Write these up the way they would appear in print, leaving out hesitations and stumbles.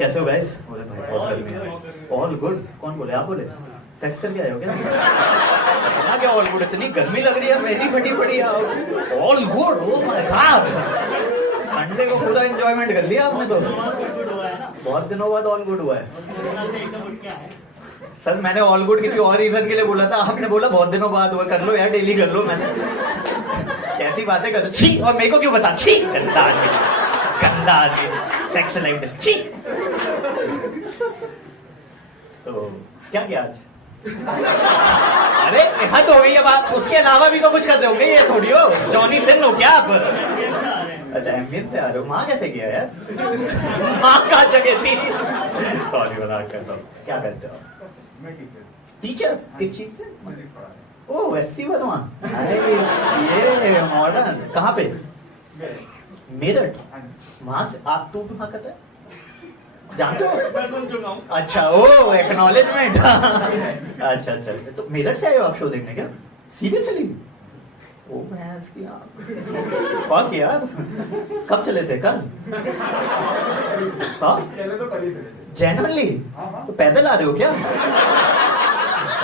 कैसे हो गाइस? बोले भाई बहुत गर्मी है। All good? कौन बोले? आप बोले? सेक्स करके आए हो क्या? क्या क्या ऑल गुड? इतनी गर्मी लग रही है, मेरी फटी पड़ी है। All good? Oh my God, Sunday को पूरा एंजॉयमेंट कर लिया आपने तो। बहुत दिनों बाद ऑल गुड हुआ है। सर मैंने ऑल गुड किसी और रीजन के लिए बोला था, आपने बोला बहुत दिनों बाद हुआ। कर लो यार, डेली कर लो। मैंने कैसी बातें कर, छी। और मेरे को क्यों बता? छी, गंदा आदमी, गंदा आदमी, सेक्स लाइफ, छी। तो क्या किया आज? अरे हद हो गई है बात, उसके अलावा भी तो कुछ कर रहे हो। ये थोड़ी हो जॉनी सिन हो क्या आप? अच्छा एमबीएन पे आ रहे हो। माँ कैसे किया यार? माँ कहाँ जगह थी? सॉरी मजाक करता हूँ। क्या करते हो? टीचर? किस चीज से? ओह एससी वर्मा। अरे ये मॉडर्न। कहाँ पे? मेरठ। वहां से आप? तू कहाँ करता है? जानते हो? मैं सुन चुका हूँ। अच्छा, ओ एक्नॉलेजमेंट। अच्छा अच्छा, तो मेरठ से आए हो आप शो देखने क्या? सीरियसली? ओ भैंस की आँख। फक यार, कब चले थे? कल? हाँ जेन्युइनली? तो पैदल आ रहे हो क्या?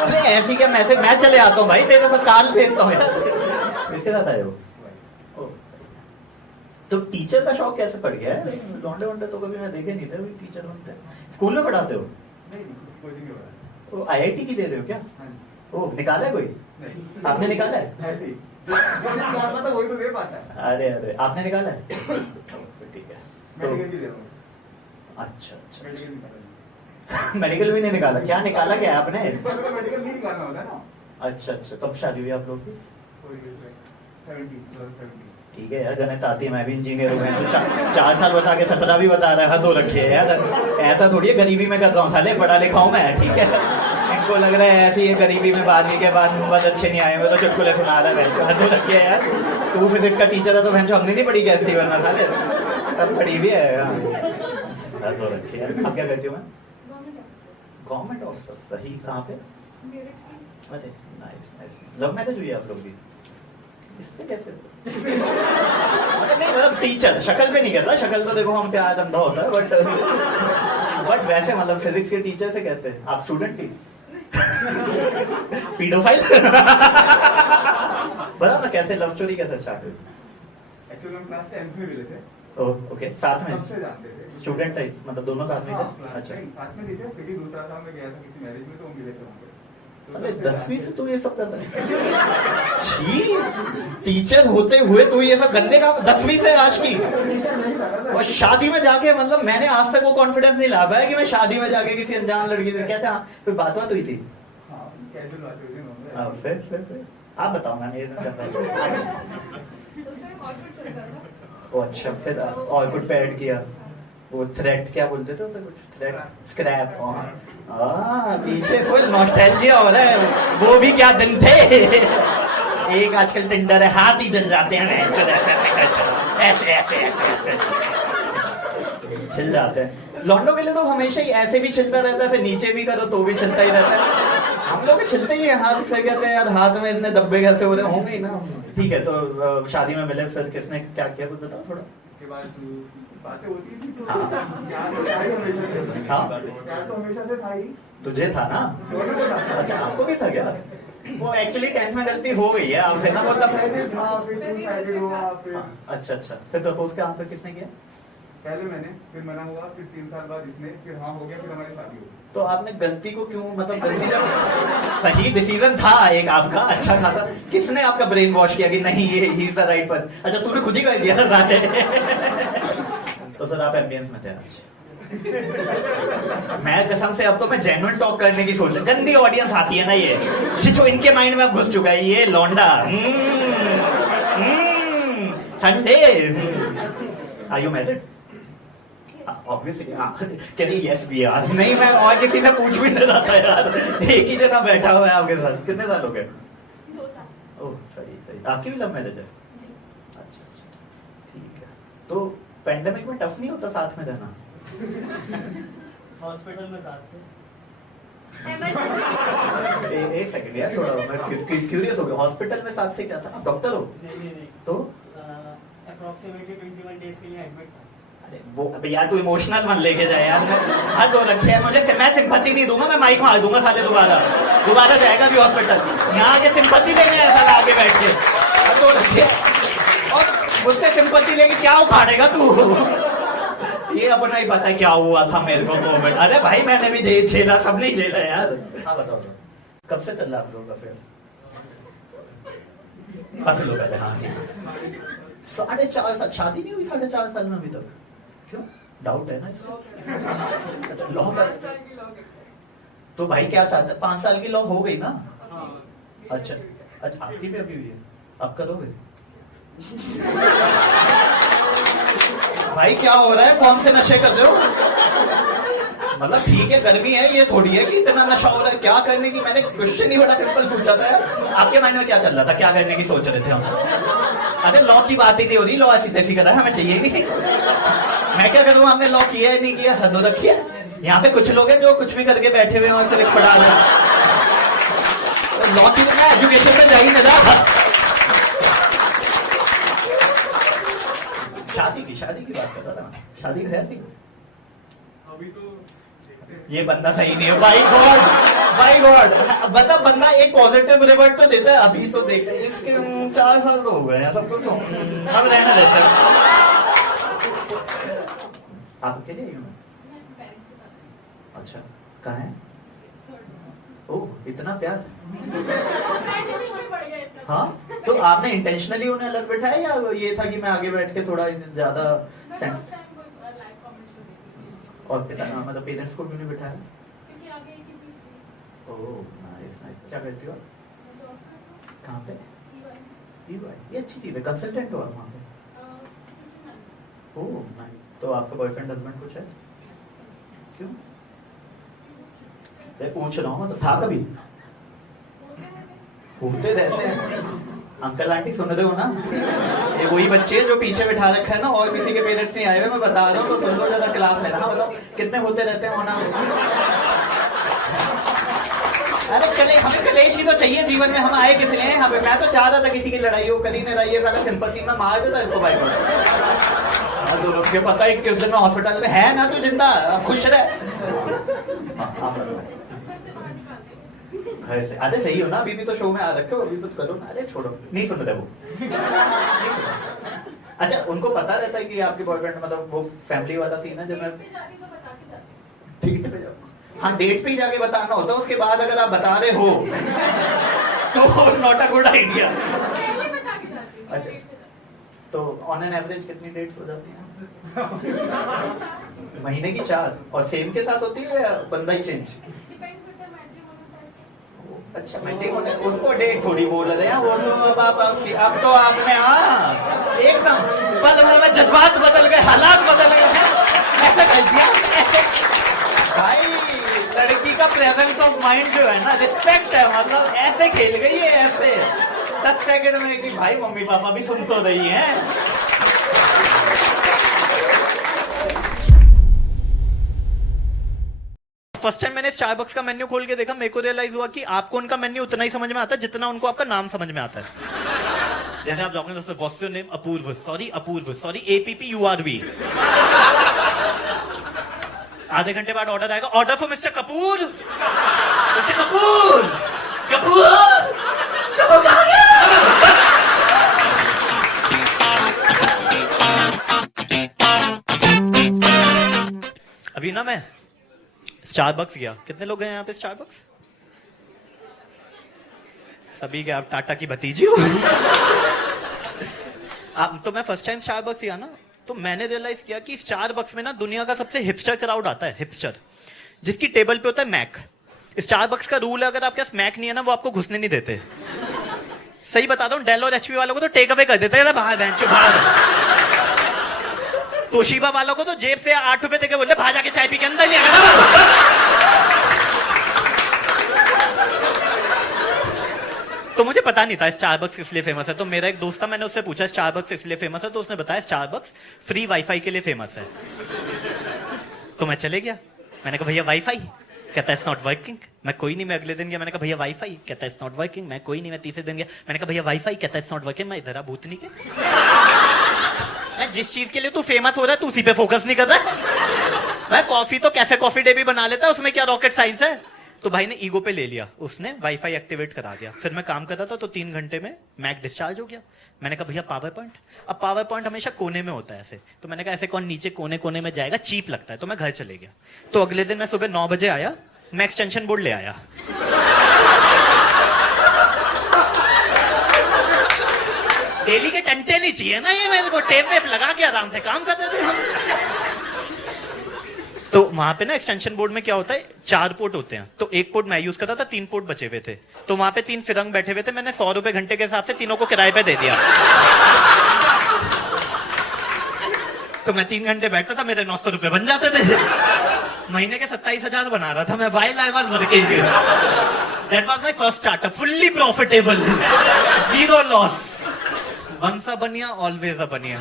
अरे ऐसी क्या मैसेज, मैं चले आता हूँ भाई तेरे साथ, काल भेजता हूँ यार। इसके साथ आए हो? तो टीचर का शौक कैसे पड़ गया है? लौंडे वोंडे तो कभी मैं देखे नहीं थे टीचर बनते। स्कूल में पढ़ाते हो? नहीं, आईआईटी की दे रहे हो क्या? ओ निकाला है कोई? आपने निकाला है? अरे अरे आपने निकाला है? ठीक है तो अच्छा अच्छा, मेडिकल भी नहीं निकाला? क्या निकाला क्या आपने? मेडिकल नहीं निकालना होता ना। अच्छा अच्छा, कब शादी हुई आप लोग की? 17। ठीक है यार, गणित आती है, मैं भी इंजीनियर हूँ। तो 4 साल बता के 17 भी बता रहा है, हद हो रखी है यार। ऐसा थोड़ी है गरीबी में कर रहा हूँ, साले पढ़ा लिखा हूँ मैं, ठीक है। इनको लग रहा है ऐसी है गरीबी में, 12वीं के बाद बहुत अच्छे नहीं आए हुए तो चुटकुले सुना रहा है। हद हो रखी है यार। तू फिजिक्स का टीचर था तो बहन हमने नहीं पढ़ी कैसी, वरना साले सब पढ़ी भी है। हद हो रखी है। आप क्या करती हो? मैं गवर्नमेंट ऑफिसर। सही, कहाँ पे? अरे नाइस नाइस। लव मैरिज हुई है आप लोग की? इससे कैसे? नहीं मतलब टीचर, शक्ल पे नहीं कर रहा, शक्ल तो देखो हम पे आज अंधा होता है, बट वैसे मतलब फिजिक्स के टीचर से कैसे? आप स्टूडेंट थी? पीडोफाइल? बता ना कैसे, लव स्टोरी कैसे स्टार्ट हुई? एक्चुअली हम क्लास 10th में मिले थे। ओके, साथ में? सबसे जानते थे स्टूडेंट टाइप, मतलब दोनों साथ में थे? अच्छा, साथ में थे। फिर दूसरा साल में गया था किसी मैरिज में, तो हम मिले थे वहाँ पे। अरे 10वीं से तू ये सब कर रहा है? छी, टीचर होते हुए तू ये सब गंदे काम 10वीं से आज की? और शादी में जाके, मतलब मैंने आज तक वो कॉन्फिडेंस नहीं ला पाया कि मैं शादी में जाके किसी अनजान लड़की से कैसे। फिर बात हुई थी? कैजुअल बात हुई थी। फिर आप बताओ, मैंने ये ओ अच्छा, फिर और कुछ पे ऐड किया? वो थ्रेड क्या बोलते थे उसे? कुछ थ्रेड, स्क्रैप। पीछे फुल नॉस्टैल्जिया हो रहा है। वो भी क्या दिन थे। एक आजकल टिंडर है, हाथ ही जल जाते हैं, ऐसे ऐसे ऐसे छिल जाते हैं। लॉन्डो के लिए तो हमेशा ही ऐसे भी छिलता रहता है, फिर नीचे भी करो तो भी छिलता ही रहता है। हम लोग छिलते ही है हाथ, फिर कहते हैं यार हाथ में इतने धब्बे कैसे हो रहे होंगे ना। ठीक है, तो शादी में मिले, फिर किसने क्या किया कुछ बताओ थोड़ा। के बाद बातें होती थी तो हाँ। प्यार तो था ही हमेशा से। हाँ। प्यार तो हमेशा से था ही। तुझे था ना? दोनों को था। अच्छा आपको भी था क्या? वो एक्चुअली 10th में गलती हो गई है आपसे ना, वो तब। अच्छा अच्छा, फिर प्रपोज क्या पे किसने किया? पहले मैंने, फिर मना हुआ, फिर 3 साल बाद इसने, फिर हाँ हो गया, फिर हमारी शादी हो गई। तो आपने गलती को क्यों, मतलब गलती जब सही डिसीजन था एक आपका अच्छा खासा, किसने आपका ब्रेन वॉश किया कि नहीं ये he is the right person? अच्छा तूने खुद ही कर दिया राजे। तो सर आप एम्बियंस में थे आज? मैं कसम से अब तो मैं जेन्युइन टॉक करने की सोच, गंदी ऑडियंस आती है ना ये, जिसको इनके माइंड में अब घुस चुका है ये लौंडा। Sunday. Are you married? Obviously कहती यस वी आर। नहीं मैं और किसी से पूछ भी नहीं रहा था यार, एक ही जना बैठा हुआ है आपके साथ। कितने साल हो गए? 2 साल। ओह सही सही। आपकी भी लव मैरिज है? अच्छा अच्छा ठीक है। तो पेंडेमिक में टफ नहीं होता साथ में रहना? हॉस्पिटल में साथ थे। एक सेकंड यार, थोड़ा मैं क्यूरियस हो गया। हॉस्पिटल में साथ थे क्या था? आप डॉक्टर हो? नहीं तो अप्रोक्सीमेटली 21 डेज के लिए एडमिट था। वो यार तू इमोशनल मन लेके जाए यार। हद हो रखी है मुझे, मैं सिंपैथी नहीं दूंगा, मैं माइक मार दूंगा साले दोबारा जाएगा भी हॉस्पिटल। यहाँ आके सिंपैथी देने है साला आगे बैठ के। हद हो रखी है। और मुझसे सिंपैथी लेके क्या उखाड़ेगा तू? ये अपना ही पता है क्या हुआ था मेरे को कोविड। अरे भाई मैंने भी झेला, सबने ही झेला यार। हाँ बताओ कब से चल रहा आप लोगों का फिर? हंस लो पहले। हाँ ठीक है। 4.5 साल शादी नहीं हुई 4.5 साल में अभी तक? क्यों डाउट है ना इसमें? अच्छा लॉ कर तो भाई क्या चाहते? 5 साल की लॉ हो गई ना? अच्छा अच्छा आपकी भी अभी हुई है, आप करोगे? भाई क्या हो रहा है, कौन से नशे कर रहे हो? मतलब ठीक है गर्मी है, ये थोड़ी है कि इतना नशा हो रहा है। क्या करने की, मैंने क्वेश्चन ही बड़ा सिंपल पूछा था यार। आपके माइंड में क्या चल रहा था, क्या करने की सोच रहे थे हम? अरे लॉ की बात ही नहीं हो रही, लॉ ऐसी तैसी कर रहा है, हमें चाहिए नहीं। मैं क्या करूँ, हमने लॉ किया है नहीं किया, हद हो रखी है। यहाँ पे कुछ लोग हैं जो कुछ भी करके बैठे हुए हैं और सिर्फ पढ़ा रहे हैं। तो लॉ की मैं एजुकेशन में जा ही नहीं रहा। शादी की बात कर रहा था मैं। शादी है थी अभी तो ये बंदा सही नहीं है। बाई गॉड मतलब बंदा एक पॉजिटिव रिवर्ट तो देता है। अभी तो देखते हैं इसके 4 साल तो हो गए हैं सब कुछ, तो अब रहना देते हैं। आप अकेले आई हो? अच्छा कहाँ है? ओह इतना प्यार। हाँ तो आपने इंटेंशनली उन्हें अलग बैठाया या ये था कि मैं आगे बैठ के थोड़ा ज्यादा और पिता मतलब पेरेंट्स को क्यों नहीं बिठाया? Oh nice nice. क्या करती हो? कहाँ पे? ये अच्छी चीज है, कंसल्टेंट हो आप वहाँ पे? Oh nice. तो आपका बॉयफ्रेंड हस्बैंड कुछ है? क्यों? मैं पूछ रहा हूँ, तो था कभी? होते रहते हैं। अंकल आंटी सुन रहे हो ना? ये वही बच्चे हैं जो पीछे बैठा रखा है ना, और किसी के पेरेंट्स नहीं आए हुए, मैं बता रहा हूँ, तो सुन लो ज्यादा क्लास लेना। हाँ बताओ कितने होते रहते हैं होना? अरे हमें कलेश ही तो चाहिए जीवन में, हम आए किस लिए यहाँ पे? मैं तो चाह रहा था किसी की लड़ाई हो, कभी नहीं रही है, सारा सिंपैथी में मार देता इसको भाई को। दो लोग के पता है किस दिन में हॉस्पिटल में है ना, तू जिंदा खुश रहे। हाँ घर से? अरे सही हो ना, अभी भी तो शो में आ रखे हो, अभी तो करो ना। अरे छोड़ो, नहीं सुन रहे वो, नहीं सुन। अच्छा उनको पता रहता है कि आपके बॉयफ्रेंड मतलब वो फैमिली वाला सीन है जब मैं डेट पे जाऊँ? हाँ डेट पे ही जाके बताना होता है, उसके बाद अगर आप बता रहे हो तो नॉट अ गुड आइडिया। अच्छा तो ऑन एन एवरेज कितनी डेट्स हो जाती हैं? महीने की 4? और सेम के साथ होती है या बंदा ही चेंज? अच्छा मैं उसको डेट थोड़ी बोल रहे हैं, वो तो अब तो आपने हाँ एकदम पल भर में जज्बात बदल गए, हालात बदल गए हैं, ऐसा कर दिया ऐसे। भाई लड़की का प्रेजेंस ऑफ माइंड जो है ना, रिस्पेक्ट है, मतलब ऐसे खेल गई है ऐसे 10 सेकंड में कि भाई मम्मी पापा भी सुन तो रही हैं। फर्स्ट टाइम मैंने स्टारबक्स का मेन्यू खोल के देखा, मेरे को रियलाइज हुआ कि आपको उनका मेन्यू उतना ही समझ में आता है जितना उनको आपका नाम समझ में आता है। जैसे आप जाओगे दोस्तों, what's your name? Apoorv. Sorry APPURV। आधे घंटे बाद ऑर्डर आएगा, order for mister Kapoor. Mister Kapoor कहाँ गया? अभी ना मैं स्टारबक्स गया। कितने लोग हैं यहाँ पे स्टारबक्स? सभी के आप टाटा की भतीजी हो। तो मैं फर्स्ट टाइम स्टारबक्स गया ना, तो मैंने रियलाइज किया कि स्टारबक्स में ना दुनिया का सबसे हिपस्टर क्राउड आता है, हिपस्टर, जिसकी टेबल पे होता है मैक। स्टारबक्स का रूल है, अगर आपके पास मैक नहीं है ना, वो आपको घुसने नहीं देते। सही बता दो, डेल और HP वालों को तो टेक अवे कर देते हैं बाहर, बेंच बाहर। तोशिबा वालों को तो जेब से 8 रुपए देके बोलते भाजा के चाय पी के अंदर नहीं आएगा। तो मुझे पता नहीं था स्टारबक्स इसलिए फेमस है। तो मेरा एक दोस्त था, मैंने उससे पूछा स्टारबक्स इसलिए फेमस है, तो उसने बताया स्टारबक्स फ्री वाईफाई के लिए फेमस है। तो मैं चले गया, मैंने कहा भैया वाईफाई? कहता है इट्स नॉट वर्किंग। मैं कोई नहीं, मैं अगले दिन गया, मैंने कहा भैया वाईफाई? कहता है इट्स नॉट वर्किंग। मैं कोई नहीं, मैं तीसरे दिन गया, मैंने कहा भैया वाईफाई? कहता है इट्स नॉट वर्किंग। मैं इधर आ भूतनी के मैं जिस चीज के लिए तू फेमस हो रहा है तू उसी पे फोकस नहीं कर रहा है। मैं कॉफी तो कैफे कॉफी डे भी बना लेता, उसमें क्या रॉकेट साइंस है। तो भाई ने ईगो पे ले लिया, उसने वाईफाई एक्टिवेट करा दिया। फिर मैं काम कर रहा था तो 3 घंटे में मैक डिस्चार्ज हो गया। मैंने कहा भैया पावर पॉइंट। अब पावर पॉइंट हमेशा कोने में होता है ऐसे, तो मैंने कहा ऐसे कौन नीचे कोने कोने में जाएगा, चीप लगता है। तो मैं घर चले गया। तो अगले दिन मैं सुबह 9 बजे आया, मैं एक्सटेंशन बोर्ड ले आया। डेली के टंटे नहीं चाहिए ना ये, मेरे को टेप वेप लगा के आराम से काम करते थे हम। तो वहां पे ना एक्सटेंशन बोर्ड में क्या होता है, 4 पोर्ट होते हैं। तो 1 पोर्ट मैं यूज करता था, 3 पोर्ट बचे हुए थे। तो वहां पे 3 फिरंग बैठे हुए थे, मैंने 100 रुपए घंटे के हिसाब से तीनों को किराए पे दे दिया। तो मैं 3 घंटे बैठता था, मेरे 900 रुपए बन जाते थे। महीने के 27,000 बना रहा था मैं। While I was working, that was my first startup, fully profitable, 0 loss. Once a bania always अ बनिया।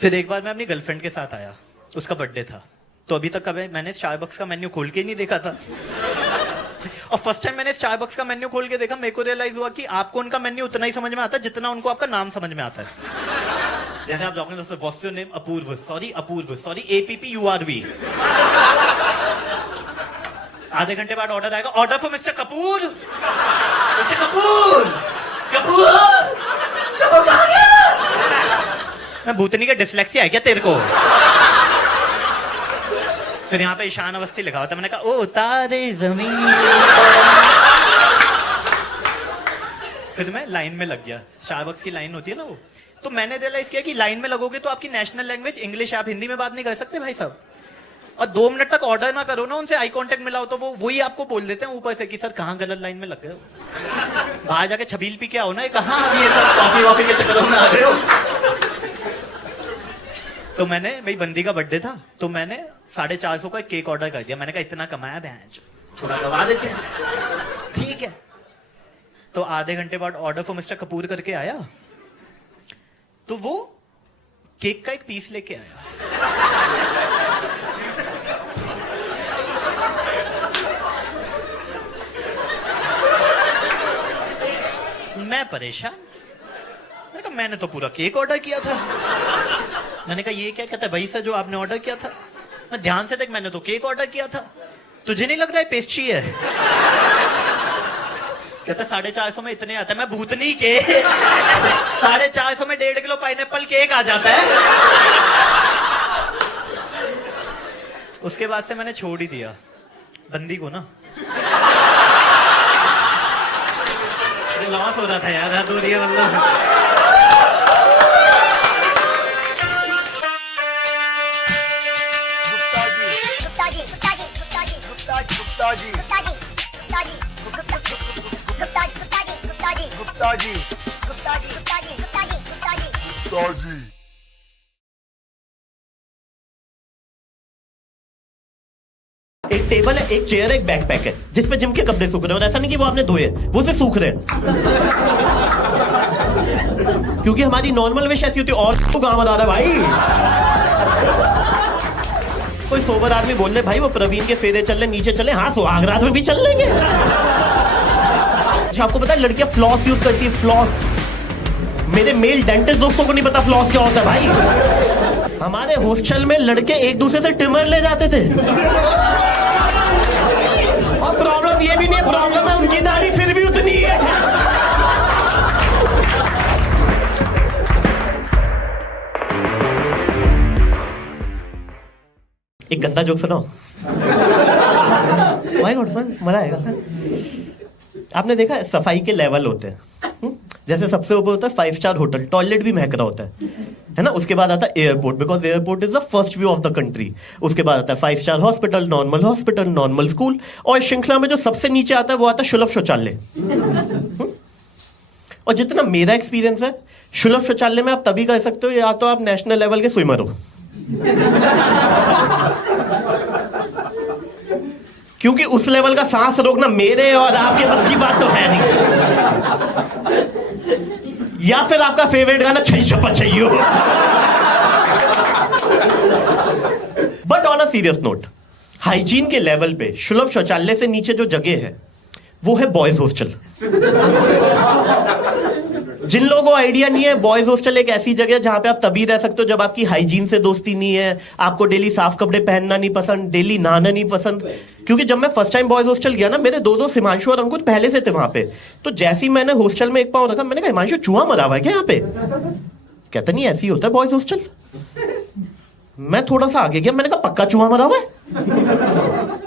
फिर एक बार मैं अपनी गर्लफ्रेंड के साथ आया, उसका बर्थडे था। तो अभी तक कभी मैंने स्टारबक्स का मेन्यू खोल के ही नहीं देखा था। और फर्स्ट टाइम मैंने स्टारबक्स का मेन्यू खोल के देखा, मेरे को रियलाइज हुआ कि आपको उनका मेन्यू उतना ही समझ में आता है जितना उनको आपका नाम समझ में आता है। जैसे आप जाओगे दोस्तों, what's your name, Apoorv, sorry APPURV। आधे घंटे बाद ऑर्डर आएगा, order for mister Kapoor. Mister Kapoor, Kapoor, Kapoor कहाँ गया? मैं भूतनी का डिसलेक्सिया है क्या तेरे को? फिर यहाँ पे ईशान अवस्थी लिखा होता, मैंने कहा ओ तारे जमीन। फिर मैं लाइन में लग गया, स्टारबक्स की लाइन होती है ना वो। तो मैंने रियलाइज किया कि लाइन में लगोगे तो आपकी नेशनल लैंग्वेज इंग्लिश, आप हिंदी में बात नहीं कर सकते भाई साहब। और 2 मिनट तक ऑर्डर ना करो ना, उनसे आई कांटेक्ट मिला हो तो वो वही आपको बोल देते हैं ऊपर से कि सर कहाँ गलत लाइन में लग गए हो। बाहर जाके छबील पी के आओ ना, कहाँ अब ये सब कॉफी वॉफी के चक्करों में आ गए हो। तो मैंने, मेरी बंदी का बर्थडे था, तो मैंने 450 का केक ऑर्डर कर दिया। मैंने कहा इतना कमाया भैंस, थोड़ा गवा देते हैं, ठीक है। तो आधे घंटे बाद ऑर्डर फॉर मिस्टर कपूर करके आया, तो वो केक का एक पीस लेके आया। मैं परेशान, मैंने कहा मैंने तो पूरा केक ऑर्डर किया था। मैंने कहा ये क्या? कहता है वही सर जो आपने ऑर्डर किया था। मैं ध्यान से देख, मैंने तो केक ऑर्डर किया था, तुझे नहीं लग रहा है पेस्ट्री है? कहता 450 में इतने आता है। मैं भूतनी के 450 में 1.5 किलो पाइनएप्पल केक आ जाता है। उसके बाद से मैंने छोड़ ही दिया बंदी को ना। लॉस हो रहा था यार, हद हो रही है मतलब। एक टेबल है, एक चेयर है, एक बैकपैक है, जिसपे जिम के कपड़े सूख रहे हैं। और ऐसा नहीं कि वो आपने धोए, वो से सूख रहे हैं। क्योंकि हमारी नॉर्मल विश ऐसी होती है, और तो गाँव आ रहा है भाई। कोई सोबर आदमी बोल दे भाई वो प्रवीण के फेरे चल रहे, नीचे चले, हाँ सुहागरात में भी चल लेंगे। आपको पता है लड़कियां फ्लॉस यूज करती है, फ्लॉस। मेरे मेल डेंटिस्ट दोस्तों को नहीं पता फ्लॉस क्या होता है भाई। हमारे हॉस्टल में लड़के एक दूसरे से ट्रिमर ले जाते थे। और प्रॉब्लम ये भी नहीं है, प्रॉब्लम है उनकी दाढ़ी फिर भी उतनी है। एक गंदा जोक सुनाओ, माय गॉड, मजा आएगा। आपने देखा है सफाई के लेवल होते हैं। जैसे सबसे ऊपर होता है 5 स्टार होटल, टॉयलेट भी महक रहा होता है ना। उसके बाद आता है airport, because airport is the first view of the country. उसके बाद आता है 5 स्टार हॉस्पिटल, नॉर्मल स्कूल, और इस श्रृंखला में जो सबसे नीचे आता है वो आता है सुलभ शौचालय। और जितना मेरा एक्सपीरियंस है, सुलभ शौचालय में आप तभी कर सकते हो या तो आप नेशनल लेवल के स्विमर हो। क्योंकि उस लेवल का सांस रोकना मेरे और आपके बस की बात तो है नहीं। या फिर आपका फेवरेट गाना छई छप्पा चाहिए। But on a serious note, hygiene के लेवल पे सुलभ शौचालय से नीचे जो जगह है वो है बॉयज हॉस्टल। जिन लोगों को आइडिया नहीं है, बॉयज हॉस्टल एक ऐसी जगह है जहां पे आप तभी रह सकते हो जब आपकी हाइजीन से दोस्ती नहीं है, आपको डेली साफ कपड़े पहनना नहीं पसंद, डेली नहाना नहीं पसंद। क्योंकि जब मैं फर्स्ट टाइम बॉयज हॉस्टल गया ना, मेरे दो दोस्त हिमांशु और अंकुर पहले से थे वहां पे। तो जैसे ही मैंने हॉस्टल में एक पाँव रखा, मैंने कहा हिमांशु चूहा मरा हुआ है क्या यहाँ पे? कहता नहीं ऐसे ही होता है बॉयज हॉस्टल। मैं थोड़ा सा आगे गया, मैंने कहा पक्का चूहा मरा हुआ है?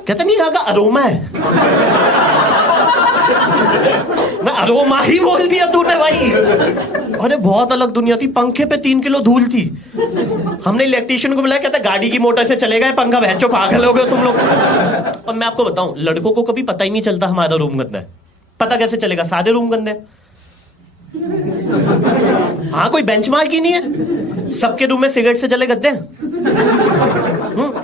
कहता नहीं यहाँ का अरोमा है। मैं अरोमा ही बोल दिया तूने भाई। अरे बहुत अलग दुनिया थी, पंखे पे 3 किलो धूल थी। हमने इलेक्ट्रिशियन को बुलाया, कहता गाड़ी की मोटर से चलेगा पंखा, भैंचो पागल हो गए तुम लोग। और मैं आपको बताऊं, लड़कों को कभी पता ही नहीं चलता हमारा रूम गंदा है। पता कैसे चलेगा? सारे रूम गंदे हैं। हाँ, कोई बेंचमार्क ही नहीं है। सबके रूम में सिगरेट से जले गद्दे हैं।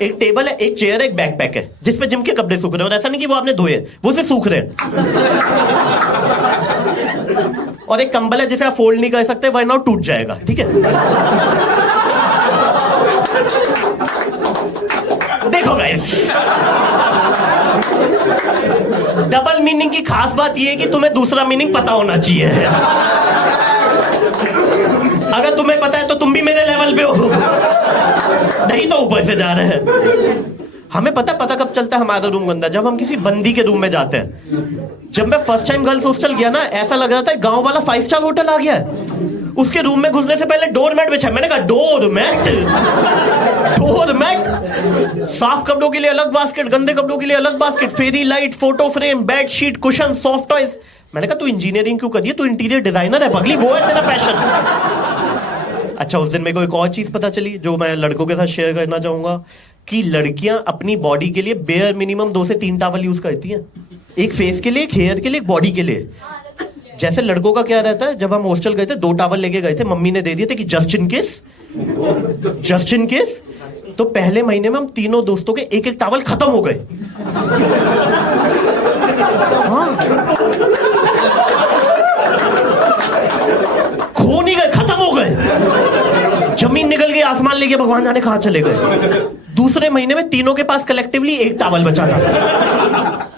एक टेबल है, एक चेयर है, एक बैकपैक है जिसपे जिम के कपड़े सूख रहे हैं। और ऐसा नहीं कि वो आपने धोए, वो से सूख रहे हैं। और एक कंबल है जिसे आप फोल्ड नहीं कर सकते, वरना टूट जाएगा। ठीक है, देखो गाइस, डबल मीनिंग की खास बात यह है कि तुम्हें दूसरा मीनिंग पता होना चाहिए। अगर तुम्हें पता है तो तुम भी मेरे लेवल पे हो, नहीं तो ऊपर से जा रहे हैं। हमें पता कब चलता है हमारा रूम गंदा? जब हम किसी बंदी के रूम में जाते हैं। जब मैं फर्स्ट टाइम गर्ल्स हॉस्टल गया ना, ऐसा लग रहा था गांव वाला 5 स्टार होटल आ गया है। उसके रूम में घुसने से पहले डोरमैट बिछा। मैंने कहा डोरमैट, साफ कपड़ों के लिए अलग बास्केट, गंदे कपड़ों के लिए अलग basket, fairy light, photo frame, bed sheet, cushion, soft toys. मैंने कहा तू इंजीनियरिंग क्यों करी है? तू इंटीरियर डिजाइनर है पगली, वो है तेरा पैशन। अच्छा, उस दिन मेरे को एक और चीज पता चली जो मैं लड़कों के साथ शेयर करना चाहूंगा, कि लड़कियां अपनी बॉडी के लिए बेयर मिनिमम 2 से 3 टॉवल यूज करती हैं। एक फेस के लिए, एक हेयर के लिए, एक बॉडी के लिए। जैसे लड़कों का क्या रहता है, जब हम हॉस्टल गए थे 2 टॉवल लेके गए थे, मम्मी ने दे दिए थे कि जस्ट इन केस। तो पहले महीने में हम तीनों दोस्तों के एक एक टॉवल खत्म हो गए। हाँ, खो नहीं गए, खत्म हो गए। जमीन निकल गई, आसमान ले गए, भगवान जाने कहां चले गए। दूसरे महीने में तीनों के पास कलेक्टिवली 1 टॉवल बचा था,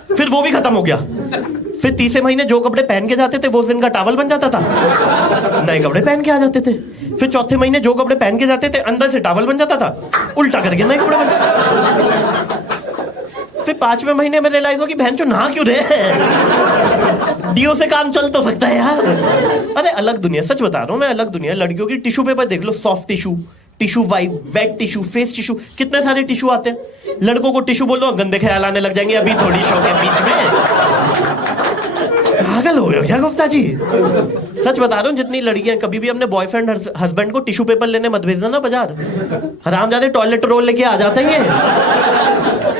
फिर वो भी खत्म हो गया। फिर तीसरे महीने जो कपड़े पहन के जाते थे वो उस दिन का टॉवल बन जाता था, नए कपड़े पहन के आ जाते थे। फिर चौथे महीने जो कपड़े पहन के जाते थे अंदर से टॉवल बन जाता था, उल्टा करके नए कपड़े बन जाते। फिर 5वें महीने में रियलाइज हो कि बहन चो नहा क्यों रहे, डीओ से काम चल तो सकता है यार। अरे अलग दुनिया, सच बता रहा हूं मैं, अलग दुनिया। लड़कियों की टिश्यू पेपर देख लो, soft tissue, tissue wipe, wet tissue, face tissue, कितने सारे टिश्यू आते हैं। लड़कों को टिश्यू बोल दो, गंदे ख्याल आने लग जाएंगे अभी थोड़ी शो के बीच में। पागल हो गए क्या गुप्ता जी? सच बता रहा हूँ, जितनी लड़कियां, कभी भी अपने बॉयफ्रेंड हस्बैंड को टिश्यू पेपर लेने मत भेजना ना बाजार। हरामजादे टॉयलेट रोल लेके आ जाते हैं ये,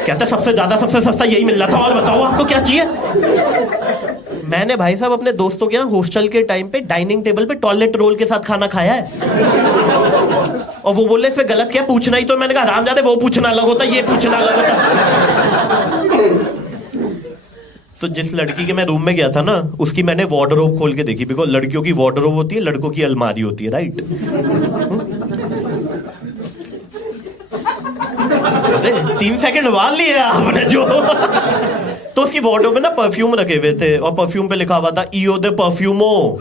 कहते सबसे ज्यादा सबसे सस्ता यही मिल रहा था, और बताओ आपको क्या चाहिए। मैंने भाई साहब अपने दोस्तों के यहाँ हॉस्टल के टाइम पे डाइनिंग टेबल पे टॉयलेट रोल के साथ खाना खाया है। और वो बोले इसमें गलत क्या, पूछना ही तो। मैंने कहा हरामजादे वो पूछना अलग होता, ये पूछना अलग होता। तो जिस लड़की के मैं रूम में गया था ना, उसकी मैंने वार्डरोब खोल के देखी। बिकॉज लड़कियों की वार्डरोब होती है, लड़कों की अलमारी होती है, राइट? अरे 3 सेकंड वाल लिए आपने जो। तो उसकी वार्डरोब में ना परफ्यूम रखे हुए थे, और परफ्यूम पे लिखा हुआ था ईओ दे परफ्यूमो,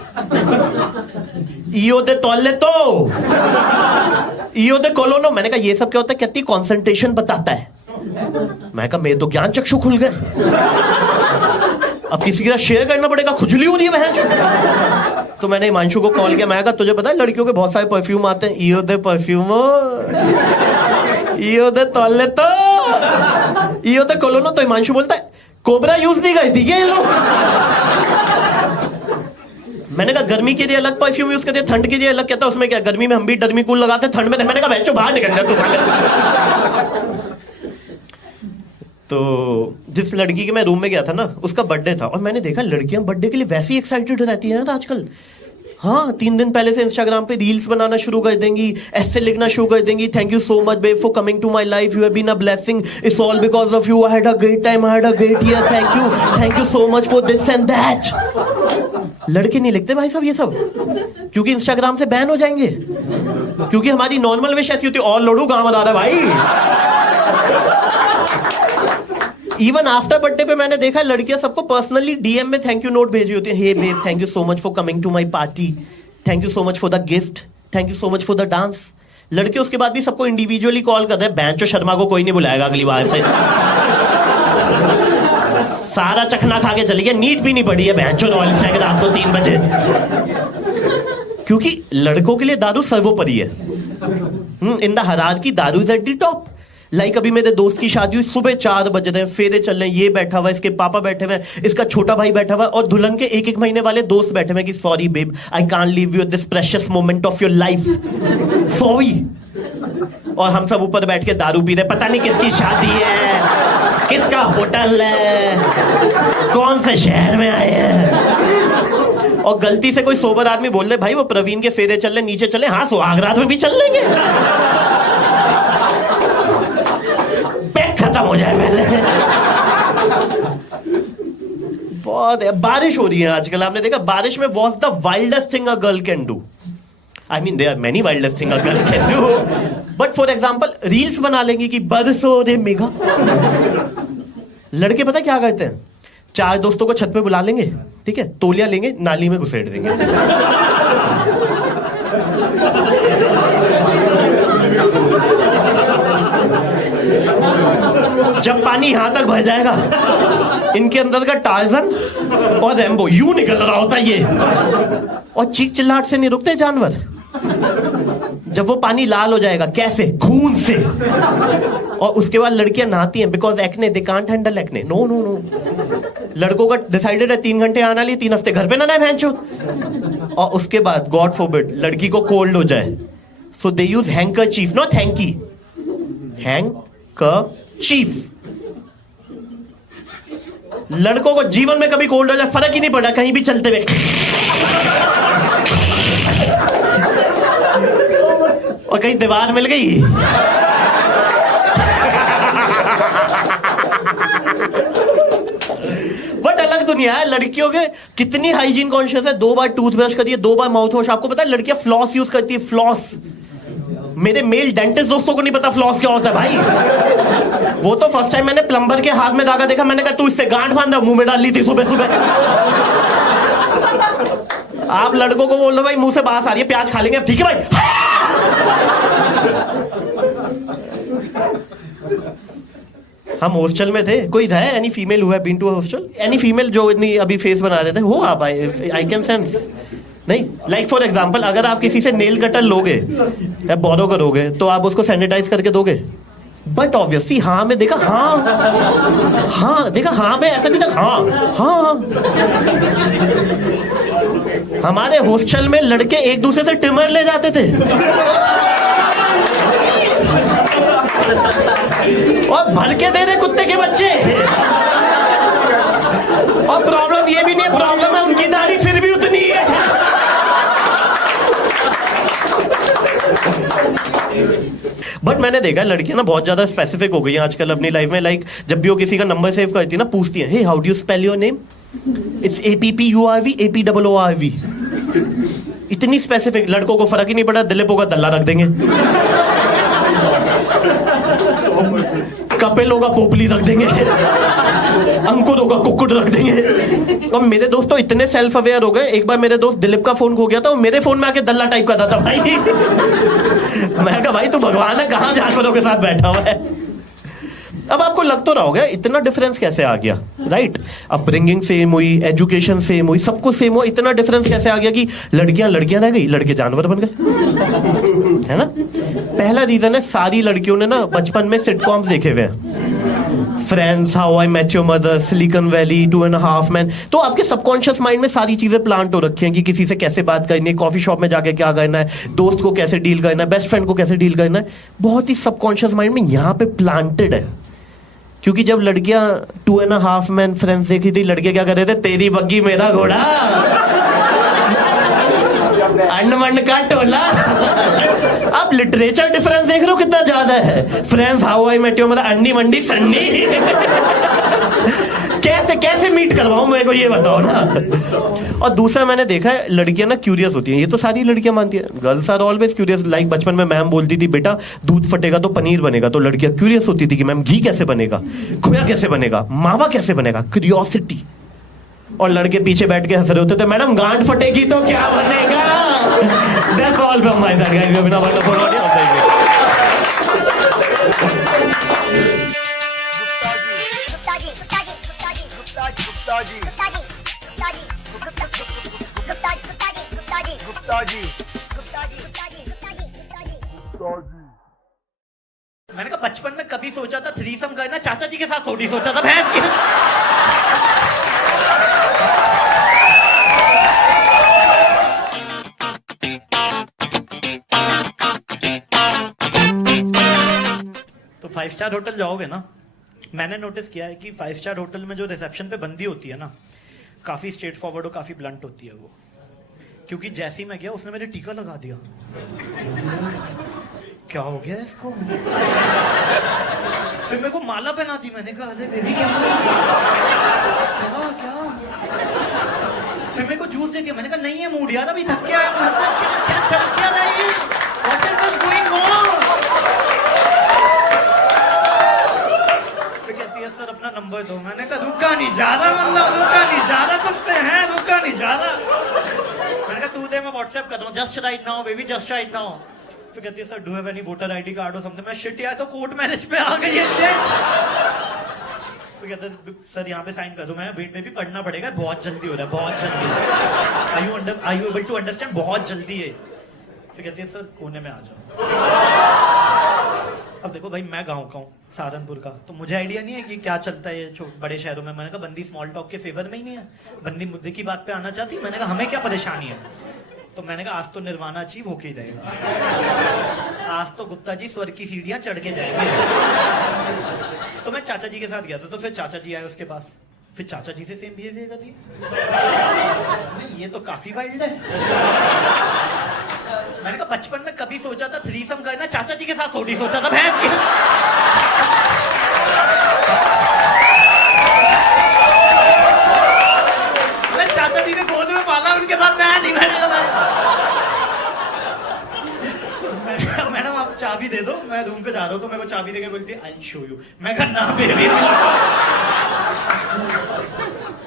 ईओ दे टॉयलेटो, ईओ दे कोलोनो। मैंने कहा ये सब क्या होता है? कितनी कॉन्सेंट्रेशन बताता है। मैं कहा मेरे तो ज्ञान चक्षु खुल गए, अब किसी के साथ शेयर करना पड़ेगा, खुजली हो रही है बहन। तो मैंने हिमांशु को कॉल किया, मैं कहा तुझे पता है लड़कियों के बहुत सारे परफ्यूम आते हैं, ईओ दे परफ्यूमो, ईओ दे टॉयलेटो, ईओ दे कोलोनो। तो हिमांशु बोलता है कोबरा यूज नहीं गई थी क्या ये लोग? मैंने कहा गर्मी के लिए अलग परफ्यूम यूज करते, ठंड के लिए अलग। कहता उसमें क्या, गर्मी में हम भी डर्मी कूल लगाते, ठंड में। मैंने कहा बहन चो बाहर निकल जा तू। तो जिस लड़की के मैं रूम में गया था ना, उसका बर्थडे था, और मैंने देखा लड़कियां बर्थडे के लिए वैसी एक्साइटेड रहती है ना आजकल। हाँ, 3 दिन पहले से इंस्टाग्राम पे रील्स बनाना शुरू कर देंगी, ऐसे लिखना शुरू कर देंगी, thank you so much babe for coming to my life, you have been a blessing, it's all because of you, I had a great time, I had a great year, thank you so much for this and that. लड़के नहीं लिखते भाई साहब ये सब, क्योंकि Instagram से ban हो जाएंगे। क्योंकि हमारी नॉर्मल विश ऐसी होती है, और लड़ू गाँव आ रहा है भाई। इवन आफ्टर बर्थडे पे मैंने देखा लड़कियां सबको पर्सनली डीएम में थैंक यू नोट भेजी होती है, hey babe thank you so much for coming to my party, thank you so much for the gift, thank you so much for the dance. लड़के उसके बाद भी सबको इंडिविजुअली कॉल कर रहे हैं, बैंचो शर्मा को कोई नहीं बुलाएगा अगली बार से। सारा चखना खा के चली गया, नीट भी नहीं पड़ी है बैंचो नॉलेज चेक रात को 3 बजे। क्योंकि लड़कों के लिए दारू सर्वोपरि है। इन द हायरार्की दारू is at the top. Like अभी मेरे दोस्त की शादी हुई, सुबह 4 बज रहे हैं, फेरे चल रहे हैं, ये बैठा हुआ है, इसके पापा बैठे हुए हैं, इसका छोटा भाई बैठा हुआ है, और दुल्हन के 1-1 महीने वाले दोस्त बैठे हुए हैं कि sorry babe, I can't leave you this precious moment of your life, sorry. और हम सब ऊपर बैठ के दारू पी रहे, पता नहीं किसकी शादी है, किसका होटल है, कौन से शहर में आए हैं। और गलती से कोई सोबर आदमी बोल दे भाई वो प्रवीण के फेरे चल रहे, नीचे चले, हाँ सुहागरात में भी चल लेंगे, पैक खत्म हो जाए पहले। बहुत है। बारिश हो रही है आजकल, आपने देखा बारिश में what's the wildest thing a girl can do? I mean there are many wildest thing a girl can do, but for example reels बना लेंगे कि बरसो रे मेघा। लड़के पता क्या करते हैं, 4 दोस्तों को छत पे बुला लेंगे, ठीक है, तौलिया लेंगे, नाली में घुसेड़ देंगे। जब पानी यहां तक भर जाएगा, इनके अंदर का टार्जन और रैम्बो यूं निकल रहा होता है ये, और चीख चिल्लाहट से नहीं रुकते जानवर। जब वो पानी लाल हो जाएगा, कैसे? खून से। और उसके बाद लड़कियां नहाती हैं, because acne, they can't handle acne. No no no, लड़कों का डिसाइडेड है 3 घंटे आना लिए, 3 हफ्ते घर पे ना है भैंचो। और उसके बाद गॉड फॉरबिड लड़की को कोल्ड हो जाए, so they use handkerchief, not hanky, handkerchief. लड़कों को जीवन में कभी कोल्ड हो जाए फर्क ही नहीं पड़ा, कहीं भी चलते हुए। और कहीं दीवार मिल गई, बट अलग दुनिया है। लड़कियों के कितनी हाइजीन कॉन्शियस है, 2 बार टूथब्रश करिए, 2 बार माउथ वॉश। आपको पता है लड़कियां फ्लॉस यूज करती है, फ्लॉस। मेरे मेल डेंटिस्ट दोस्तों को नहीं पता फ्लॉस क्या होता है भाई। वो तो फर्स्ट टाइम मैंने प्लम्बर के हाथ में धागा देखा, मैंने कहा तू इससे गांठ बांधा, मुंह में डाल ली थी सुबह सुबह। आप लड़कों को बोल दो भाई मुंह से बास आ रही है, प्याज खा लेंगे, ठीक है भाई। हम हॉस्टल में थे, कोई था any female who have been to a hostel, any female जो इतनी अभी फेस बना देते हो आप, आई कैन सेंस। नहीं, लाइक फॉर एग्जांपल अगर आप किसी से नेल कटर लोगे या बोरो करोगे तो आप उसको सैनिटाइज करके दोगे, बट ऑब्वियसली हाँ में देखा, हाँ देखा, हाँ में ऐसा नहीं था, हाँ। हमारे हॉस्टल में लड़के एक दूसरे से ट्रिमर ले जाते थे और भर के दे रहे कुत्ते के बच्चे। और प्रॉब्लम ये भी नहीं है, प्रॉब्लम है उनकी दाढ़ी फिर भी उतनी है। बट मैंने देखा लड़कियां ना बहुत ज्यादा स्पेसिफिक हो गई हैं आजकल अपनी लाइफ में। लाइक जब भी वो किसी का नंबर सेव करती है ना, पूछती है, hey how do you spell your name? It's APPURV APOORV। इतनी स्पेसिफिक, लड़कों को फर्क ही नहीं पड़ा, दिलीप होगा दल्ला रख देंगे, कपिल होगा पोपली रख देंगे, अंकुर होगा कुक्कुट रख देंगे। और मेरे दोस्त तो इतने सेल्फ अवेयर हो गए, एक बार मेरे दोस्त दिलीप का फोन खो गया था, वो मेरे फोन में आके दल्ला टाइप करता था भाई। मैं कहा भाई तू भगवान है, कहां जानवरों के साथ बैठा हुआ है। अब आपको लग तो रहा होगा इतना डिफरेंस कैसे आ गया, राइट? अपब्रिंगिंग सेम हुई, एजुकेशन सेम हुई, सब कुछ सेम हुआ, इतना डिफरेंस कैसे आ गया कि लड़कियां लड़कियां रह गई, लड़के जानवर बन गए, है ना? पहला रीजन है सारी लड़कियों ने ना बचपन में सिटकॉम्स देखे हुए हैं, Friends, how I met your mother, Silicon Valley, 2.5 men. तो आपके सबकॉन्शियस माइंड में सारी चीजें प्लांट हो रखी हैं कि किसी से कैसे बात करनी है, कॉफी शॉप में जाके क्या करना है, दोस्त को कैसे डील करना है, बेस्ट फ्रेंड को कैसे डील करना है, बहुत ही सबकॉन्शियस माइंड में यहाँ पे प्लांटेड है। क्योंकि जब लड़कियां 2.5 मैन फ्रेंड्स देखी थी, लड़के क्या कर रहे थे, तेरी बग्गी मेरा घोड़ा, अंडमंड का टोला। आप लिटरेचर डिफरेंस देख रहे हो कितना ज्यादा है। Friends, how I met your mother, अंडी मंडी सन्नी। कैसे कैसे मीट करवाऊं, मेरे को ये बताओ ना। और दूसरा मैंने देखा है लड़कियां ना क्यूरियस होती हैं, ये तो सारी लड़कियां मानती हैं, girls are always curious. Like बचपन में मैम बोलती थी बेटा दूध फटेगा तो पनीर बनेगा, तो लड़कियां क्यूरियस होती थी कि मैम घी कैसे बनेगा, खोया कैसे बनेगा, मावा कैसे बनेगा, क्यूरियोसिटी। और लड़के पीछे बैठ के हंस रहे होते थे, मैडम गांड फटेगी तो क्या बनेगा? That's all from my side, guys. We have been a wonderful audience. Thank you. मैंने कहा बचपन में कभी सोचा था थ्रीसम करना, चाचा जी के साथ थोड़ी सोचा था भैंस की। तो 5 स्टार होटल जाओगे ना, मैंने नोटिस किया है कि 5 स्टार होटल में जो रिसेप्शन पे बंदी होती है ना, काफी स्ट्रेट फॉरवर्ड और काफी ब्लंट होती है वो। क्योंकि जैसे ही मैं गया उसने मेरे टीका लगा दिया। क्या हो गया इसको? फिर मेरे को माला पहना दी। मैंने कहा अरे बेबी क्या क्या? फिर मेरे को जूस दे दिया। मैंने कहा नहीं है मूड यार, अभी थक गया। क्या चल क्या रहा है? What is going on? फिर कहती है सर अपना नंबर दो। मैंने कहा रुका नहीं जा रहा, मतलब रुका नहीं जा रहा, कुछ से है रुका नहीं जा रहा। मैंने कहा तू दे, मैं व्हाट्सएप कर रहा हूँ, just right now baby, just right now. फिर कहती है sir do have any voter ID card और समथिंग। मैं शिट यार तो कोर्ट मैरिज पे आ गई है शिट। फिर कहता है सर यहाँ पे साइन कर दो। मैं वेट में भी पढ़ना पड़ेगा, बहुत जल्दी हो रहा है, बहुत जल्दी। Are you able to understand? बहुत जल्दी है। फिर कहती है सर कोने में आ जाओ। अब देखो भाई मैं गाँव का हूँ, सहारनपुर का, तो मुझे आइडिया नहीं है कि क्या चलता है ये बड़े शहरों में। मैंने कहा बंदी स्मॉल टॉक के फेवर में ही नहीं है, बंदी मुद्दे की बात पे आना चाहती। मैंने कहा हमें क्या परेशानी है? तो मैंने कहा आज तो निर्वाणा अचीव होके ही रहेगा, आज तो गुप्ता जी स्वर्ग की सीढ़ियां चढ़ के जाएंगे। तो मैं चाचा जी के साथ गया था, तो फिर चाचा जी आए उसके पास, फिर चाचा जी से सेम बिहेवियर कर दिया। ये तो काफी वाइल्ड है। मैंने कहा बचपन में कभी सोचा था थ्रीसम करना, चाचा जी के साथ थोड़ी सोचा था भैंस की। चाचा जी ने गोद में पाला, उनके साथ मैं नहीं बैठेगा। मैडम आप चाबी दे दो, मैं रूम पे जा रहा हूँ। तो मेरे को चाबी देके बोलती है आई शो यू। मैं कहा ना बेबी।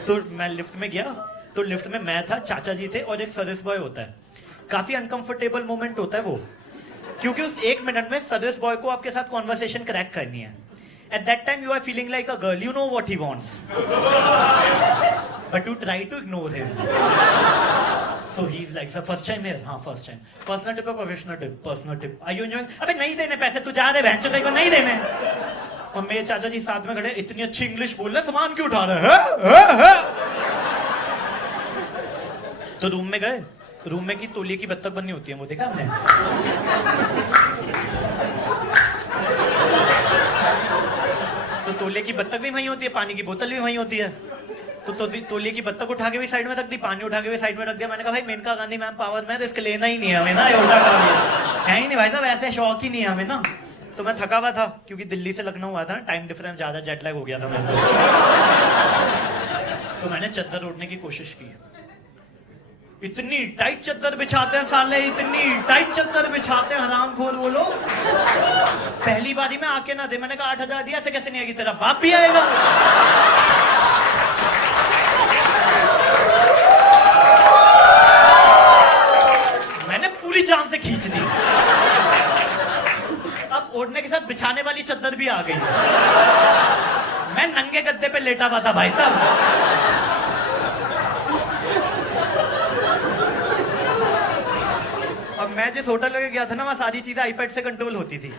तो मैं लिफ्ट में गया, तो लिफ्ट में मैं था, चाचा जी थे और एक सर्विस बॉय होता है। काफी अनकंफर्टेबल मोमेंट होता है वो, क्योंकि उस 1 मिनट में सर्विस बॉय को आपके साथ कॉन्वर्सेशन क्रैक करनी है। At that time you are feeling like a girl, you know what he wants, but you try to ignore him. So he's like, sir, first time here? हाँ first time. Personal tip or professional tip? Personal tip. Are you enjoying? अबे नहीं देने पैसे, तू जा रहे भैंचोद को नहीं देने। और मेरे चाचा जी साथ में खड़े, इतनी अच्छी इंग्लिश बोल रहे, सामान क्यों उठा रहे हैं? तो रूम में गए, रूम में की तौलिए की बत्तख बननी होती है, वो देखा हमने। तो तौलिए की बत्तख भी वहीं होती है, पानी की बोतल भी वहीं होती है। तो तौलिए की बत्तख उठा के भी साइड में रख दी, पानी उठा के भी साइड में रख दिया। मैंने कहा भाई मेनका गांधी मैम पावर में रिस्क लेना ही नहीं है हमें ना, उल्टा काम है ही नहीं भाई साहब, ऐसे शौक ही नहीं है हमें ना। तो मैं थका हुआ था, क्योंकि दिल्ली से लखनऊ हुआ था ना, टाइम डिफरेंस ज्यादा, जेट लैग हो गया था मेरे। तो मैंने चद्दर ओढ़ने की कोशिश की। इतनी टाइट चद्दर बिछाते हैं साले, इतनी टाइट चद्दर बिछाते हैं हरामखोर वो लोग। पहली बारी में आके ना दे। मैंने कहा 8,000 दिया, ऐसे कैसे नहीं आएगी, तेरा बाप भी आएगा। मैंने पूरी जान से खींच दी। अब ओढ़ने के साथ बिछाने वाली चद्दर भी आ गई। मैं नंगे गद्दे पे लेटा हुआ था भाई साहब। अब मैं जिस होटल में गया था ना, वहाँ सारी चीजें आईपैड से कंट्रोल होती थी।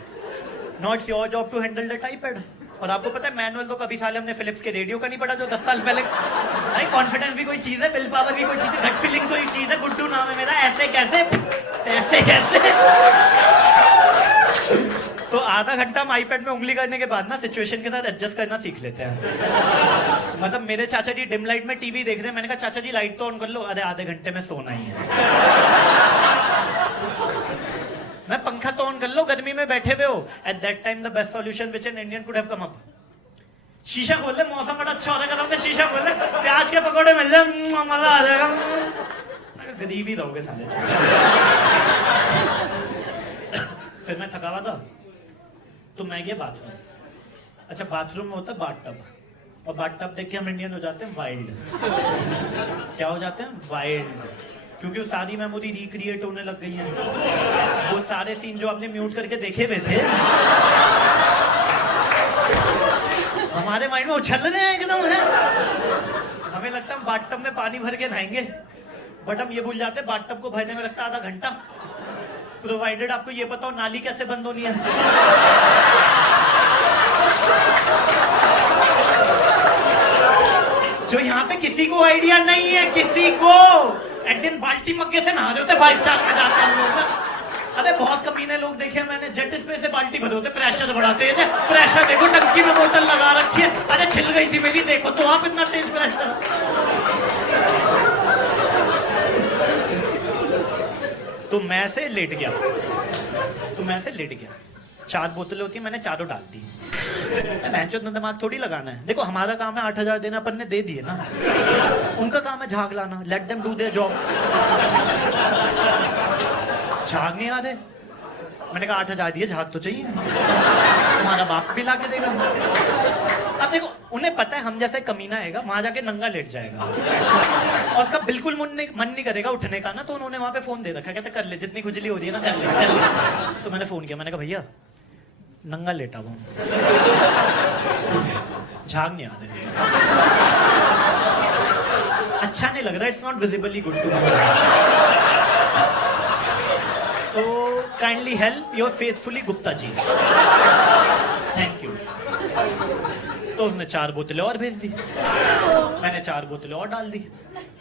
Not your job to handle that iPad. और आपको पता है मैनुअल तो कभी साले हमने फिलिप्स के रेडियो का नहीं पढ़ा जो 10 साल पहले। भाई कॉन्फिडेंस भी कोई चीज है, विल पावर भी कोई चीज है, गट फीलिंग कोई चीज है। गुड्डू नाम है मेरा, ऐसे कैसे ऐसे कैसे। तो आधा घंटा हम आईपैड में उंगली करने के बाद ना सिचुएशन के साथ एडजस्ट करना सीख लेते हैं। मतलब मेरे चाचा जी डिम लाइट में टीवी देख रहे हैं, मैंने कहा चाचा जी लाइट तो ऑन कर लो। अरे आधे घंटे में सोना ही है। मैं पंखा तो ऑन कर लो, गर्मी में बैठे हुए हो। At that time the best solution which an Indian could have come up, शीशा खोल दे, मौसम बड़ा अच्छा हो रहा है, शीशा खोल दे, प्याज के पकौड़े मिल जाए, मजा आ जाएगा। गरीब ही रहोगे साले। फिर मैं थका हुआ था, तो मैं गया बाथरूम। अच्छा बाथरूम में होता है बाथटब, और बाथटब देख के हम इंडियन हो जाते हैं वाइल्ड। क्या हो जाते हैं? वाइल्ड। क्योंकि वो सारी मेमोरी रिक्रिएट होने लग गई है। वो सारे सीन जो आपने म्यूट करके देखे हुए थे हमारे माइंड में उछल रहे हैं एकदम है। हमें लगता है हम बाथटब में पानी भर के नहाएंगे, बट हम ये भूल जाते हैं बाथटब को भरने में लगता है आधा घंटा, प्रोवाइडेड आपको ये पता हो नाली कैसे बंद होनी है। जो यहाँ पे किसी को आइडिया नहीं है, किसी को। एक दिन बाल्टी मग्गे से नहा रहे होते 5 स्टार में जाते हैं लोग। अरे बहुत कमीने लोग देखे मैंने, जेट स्प्रे से बाल्टी भरे होते, प्रेशर बढ़ाते थे। प्रेशर देखो, टंकी में बोतल लगा रखी है। अरे छिल गई थी मेरी, देखो तो आप इतना तेज प्रेशर। तो मैं से लेट गया, 4 बोतलें होती है, मैंने चारों डाल दी। भैंचोद ने दिमाग थोड़ी लगाना है। देखो हमारा काम है 8,000 देना, अपन ने दे दिए ना। उनका काम है झाग लाना, let them do their job. झाग नहीं आ रहे, मैंने कहा 8,000 दिए, झाग तो चाहिए। तुम्हारा बाप भी ला के देगा। अब देखो उन्हें पता है हम जैसे कमीना आएगा वहां जाके नंगा लेट जाएगा और उसका बिल्कुल मन नहीं करेगा उठने का ना। तो उन्होंने वहां पे फोन दे रखा, कहते कर ले, जितनी खुजली हो रही है ना कर ले। तो मैंने फोन किया, मैंने कहा भैया नंगा लेटा वो, झाग नहीं आ रहे, अच्छा नहीं लग रहा, it's not visibly good to me. तो kindly help your faithfully Gupta ji, thank you. तो उसने 4 बोतलें और भेज दी, मैंने 4 बोतलें और डाल दी।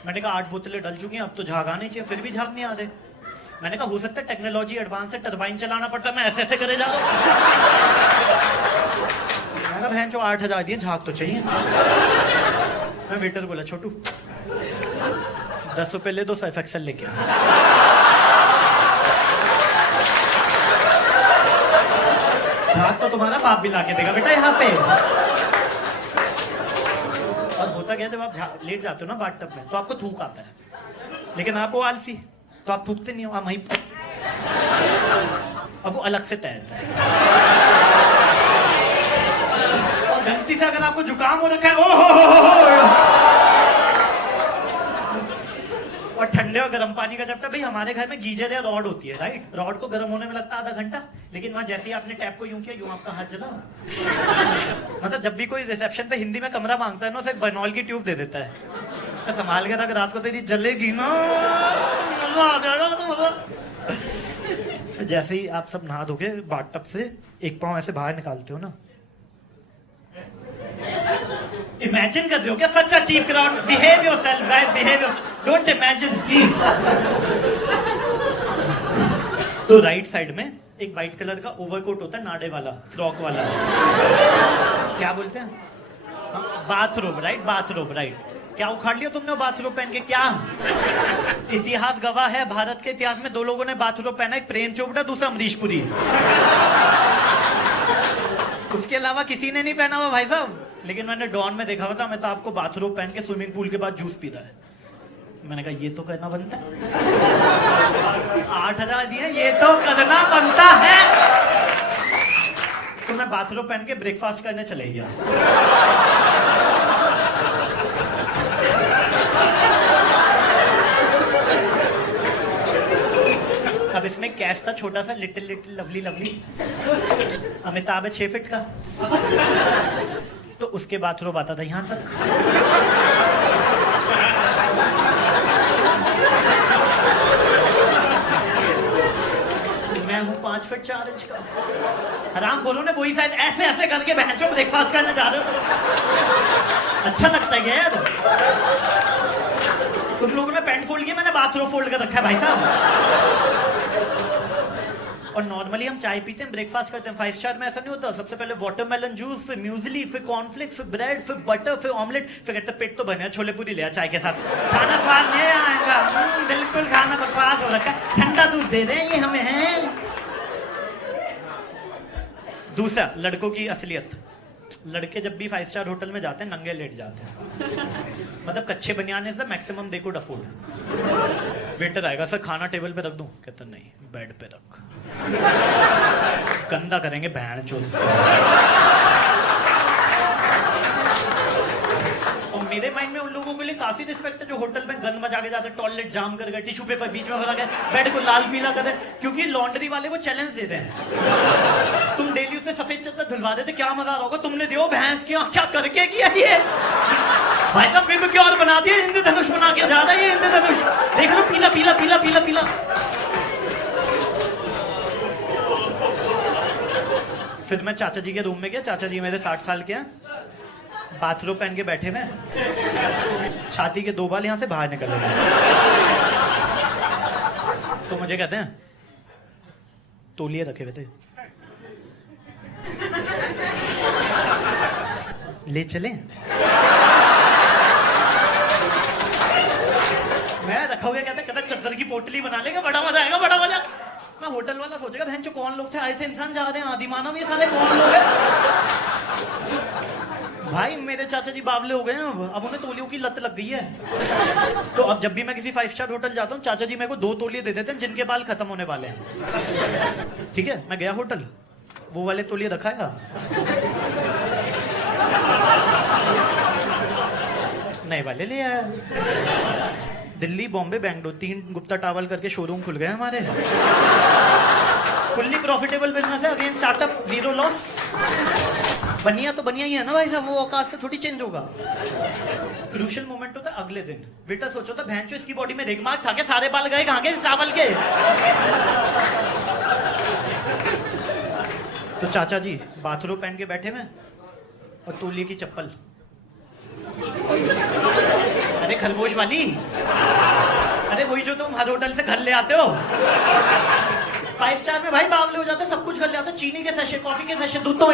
मैंने कहा 8 बोतलें डल चुकी हैं, अब तो झाग आने चाहिए, फिर भी झाग नहीं आ रहे। मैंने कहा हो सकता है टेक्नोलॉजी एडवांस है, टरबाइन चलाना पड़ता है, मैं ऐसे ऐसे करे जा रहा हूं। मैंने कहा बहन जो 8,000 दिए, झाग तो चाहिए। मैं वेटर बोला छोटू 10 रुपए ले दो, सर्फ एक्सेल लेके आ। झाग तो तुम्हारा बाप भी ला के देगा बेटा यहाँ पे। और होता क्या, जब आप लेट जाते हो ना बाथटब में तो आपको थूक आता है, लेकिन आप वो आलसी, तो आप थूकते नहीं हो, आप वहीं अब वो अलग से तैरता है। और गलती से अगर आपको जुकाम हो रखा है, और ठंडे और गर्म पानी का चपटा, भाई हमारे घर में गीजर या रॉड होती है, राइट। रॉड को गर्म होने में लगता है आधा घंटा, लेकिन वहां जैसे ही आपने टैप को यूं किया, यूं आपका हाथ जला। मतलब जब भी कोई रिसेप्शन पे हिंदी में कमरा मांगता है ना, उसे बनॉल की ट्यूब दे देता है, तो संभाल के रख, रात को तेरी जलेगी ना, मजा आ जाएगा। तो मजा फिर जैसे ही आप सब नहा धोके बाथटब से एक पांव ऐसे बाहर निकालते हो ना, इमेजिन कर रहे हो क्या सच achieve ground. Behave yourself guys, behave yourself, don't imagine please. तो राइट साइड में एक व्हाइट कलर का ओवरकोट होता है, नाडे वाला, फ्रॉक वाला, क्या बोलते हैं, बाथरोब, राइट, बाथरोब, राइट। क्या उखाड़ लिया तुमने वो बाथरोब पहन के? क्या इतिहास गवाह है, भारत के इतिहास में 2 लोगों ने बाथरोब पहना, एक प्रेम चोपड़ा, दूसरा अमरीश पुरी। उसके अलावा किसी ने नहीं पहना हुआ भाई साहब। लेकिन मैंने डॉन में देखा हुआ था, मैं तो आपको बाथरोब पहन के स्विमिंग पूल के बाद जूस पी रहा है। मैंने कहा ये तो करना बनता है, 8,000 दिए, ये तो करना बनता है। तो मैं बाथरोब पहन के ब्रेकफास्ट करने चले गया। अब इसमें कैश था छोटा सा, little little lovely lovely, Amitabh है 6 फीट का, तो उसके बाथरूम आता था यहां तक। मैं हूं 5 फीट 4 इंच का। आराम बोलो ने, वही शायद ऐसे ऐसे करके बहनचोद ब्रेकफास्ट करने जा रहे हो। अच्छा लगता है क्या यार? तुम लोगों ने पैंट फोल्ड किया, मैंने बाथरूम फोल्ड कर रखा है भाई साहब। और नॉर्मली हम चाय पीते हैं, ब्रेकफास्ट करते हैं, 5 स्टार में ऐसा नहीं होता। सबसे पहले वाटरमेलन जूस, फिर म्यूजली, फिर कॉर्नफ्लेक्स, फिर ब्रेड, फिर बटर, फिर ऑमलेट, फिर कहते पेट तो बने, छोले पूरी ले चाय के साथ। खाना स्वाद नहीं आएगा, बिल्कुल खाना बकवास हो रखा है, ठंडा दूध दे दें ये हमें है। दूसरा, लड़कों की असलियत। लड़के जब भी 5 स्टार होटल में जाते हैं नंगे लेट जाते हैं, मतलब कच्चे बनियाने से maximum they could afford. Waiter आएगा, सर खाना टेबल पे रख दूं? कहता नहीं, बेड पे रख, गंदा करेंगे बहन चोद। काफी रिस्पेक्ट है जो होटल में गंद मचा के जाते हैं, टॉयलेट जाम कर गए, टिश्यू पेपर बीच में फंसा के बेड को लाल पीला कर दे, क्योंकि लॉन्ड्री वाले को चैलेंज देते हैं। तुम डेली उससे सफेद चादर धुलवा देते, क्या मजा आ रहा होगा, तुमने दियो भैंस की क्या करके किया ये भाई साहब, फिर क्या और बना दिया, इंद्रधनुष बना के जा रहा है ये इंद्रधनुष, देख लो पीला पीला पीला पीला पीला। फिर मैं चाचा जी के रूम में गया, चाचा जी मेरे 60 साल के हैं, बाथरूम पहन के बैठे में, छाती के 2 बाल यहां से बाहर निकल रहे तो मुझे कहते हैं तौलिए रखे हुए थे, ले चले। मैं रखा हुआ कहता चद्दर की पोटली बना लेगा, बड़ा मजा आएगा, बड़ा मजा। मैं होटल वाला सोचेगा बहन जो कौन लोग थे, आए थे इंसान जा रहे हैं, आदि मानव, ये साले कौन लोग हैं। भाई मेरे चाचा जी बावले हो गए हैं, अब उन्हें तौलियों की लत लग गई है। तो अब जब भी मैं किसी 5 स्टार होटल जाता हूँ, चाचा जी मेरे को 2 तौलिए दे देते हैं जिनके बाल खत्म होने वाले हैं। ठीक है, मैं गया होटल, वो वाले तौलिए रखा है, नए वाले ले आया। दिल्ली, बॉम्बे, बेंगलोर 3 गुप्ता टावल करके शोरूम खुल गए हमारे, फुल्ली प्रॉफिटेबल बिजनेस है, अगेन स्टार्टअप, 0 लॉस। बनिया तो बनिया ही है ना भाई साहब, वो औकात से थोड़ी चेंज होगा। क्रूशियल मोमेंट होता है अगले दिन, बेटा सोचो था भैंचो इसकी बॉडी में रेगमार्क था के सारे बाल गए कहां के इस टावल के। तो चाचा जी बाथरूम पहन के बैठे में और तौलिए की चप्पल, अरे खरगोश वाली, अरे वही जो तुम हर होटल से घर ले आते हो। 5 स्टार में भाई बावले हो जाते, सब कुछ कर ले आते, चीनी के सैशे, कॉफी के सैशे, दूध तो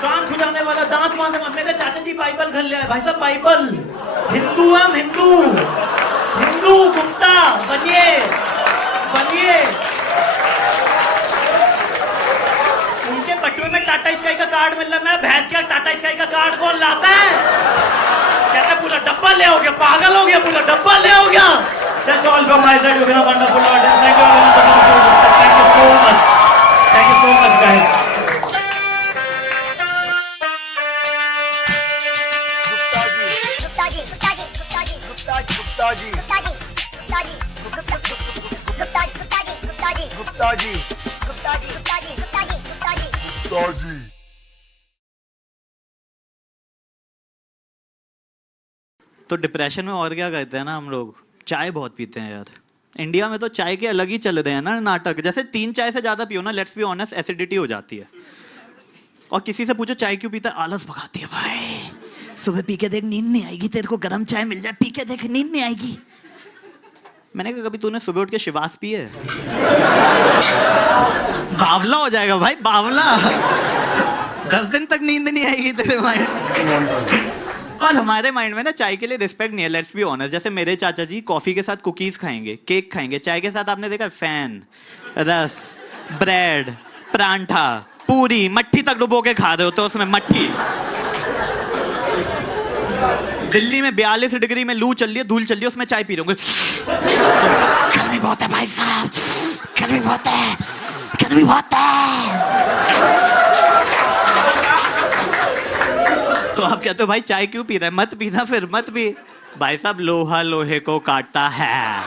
कान खुजाने वाला, दांत मारने वाला। मेरे चाचा जी बाइबल घर ले आए भाई साहब, बाइबल, हिंदू हम हिंदू, हिंदू गुप्ता बनिए बनिए। उनके बटुए में टाटा स्काई का कार्ड मिल रहा है, मैं भैंस के टाटा स्काई का कार्ड कौन लाता है। कहता पूरा डब्बा ले हो गया, पागल हो गया, पूरा डब्बा ले हो गया। That's all from my side. You've been a wonderful audience. Thank you so much. Thank you so much, guys. तो डिप्रेशन में और क्या करते हैं ना हम लोग, चाय बहुत पीते हैं यार। इंडिया में तो चाय के अलग ही चल रहे हैं ना नाटक, जैसे 3 चाय से ज्यादा पियो ना, लेट्स बी ऑनेस्ट, एसिडिटी हो जाती है। और किसी से पूछो चाय क्यों पीता है, आलस भगाती है भाई, सुबह पी के देख नींद नहीं आएगी, तेरे को गर्म चाय मिल जाए पी के देख नींद नहीं आएगी। मैंने कहा कभी तूने सुबह उठ के शिवास पी है? बावला हो जाएगा भाई, बावला। 10 दिन तक नींद नहीं आएगी तेरे माइंड। और हमारे माइंड में ना चाय के लिए रिस्पेक्ट नहीं है, लेट्स बी ऑनेस्ट। जैसे मेरे चाचा जी कॉफी के साथ कुकीज खाएंगे, केक खाएंगे, चाय के साथ आपने देखा फैन, रस, ब्रेड, परांठा, पूरी, मट्ठी तक डुबो के खा रहे हो तो उसमें मट्ठी। दिल्ली में 42 डिग्री में लू चल रही है, धूल चल रही है, उसमें चाय पी रहे होंगे। गर्मी बहुत है भाई साहब, गर्मी बहुत है, गर्मी बहुत है। तो आप कहते हो भाई चाय क्यों पी रहा है, मत पीना, फिर मत पी। भाई साहब लोहा लोहे को काटता है,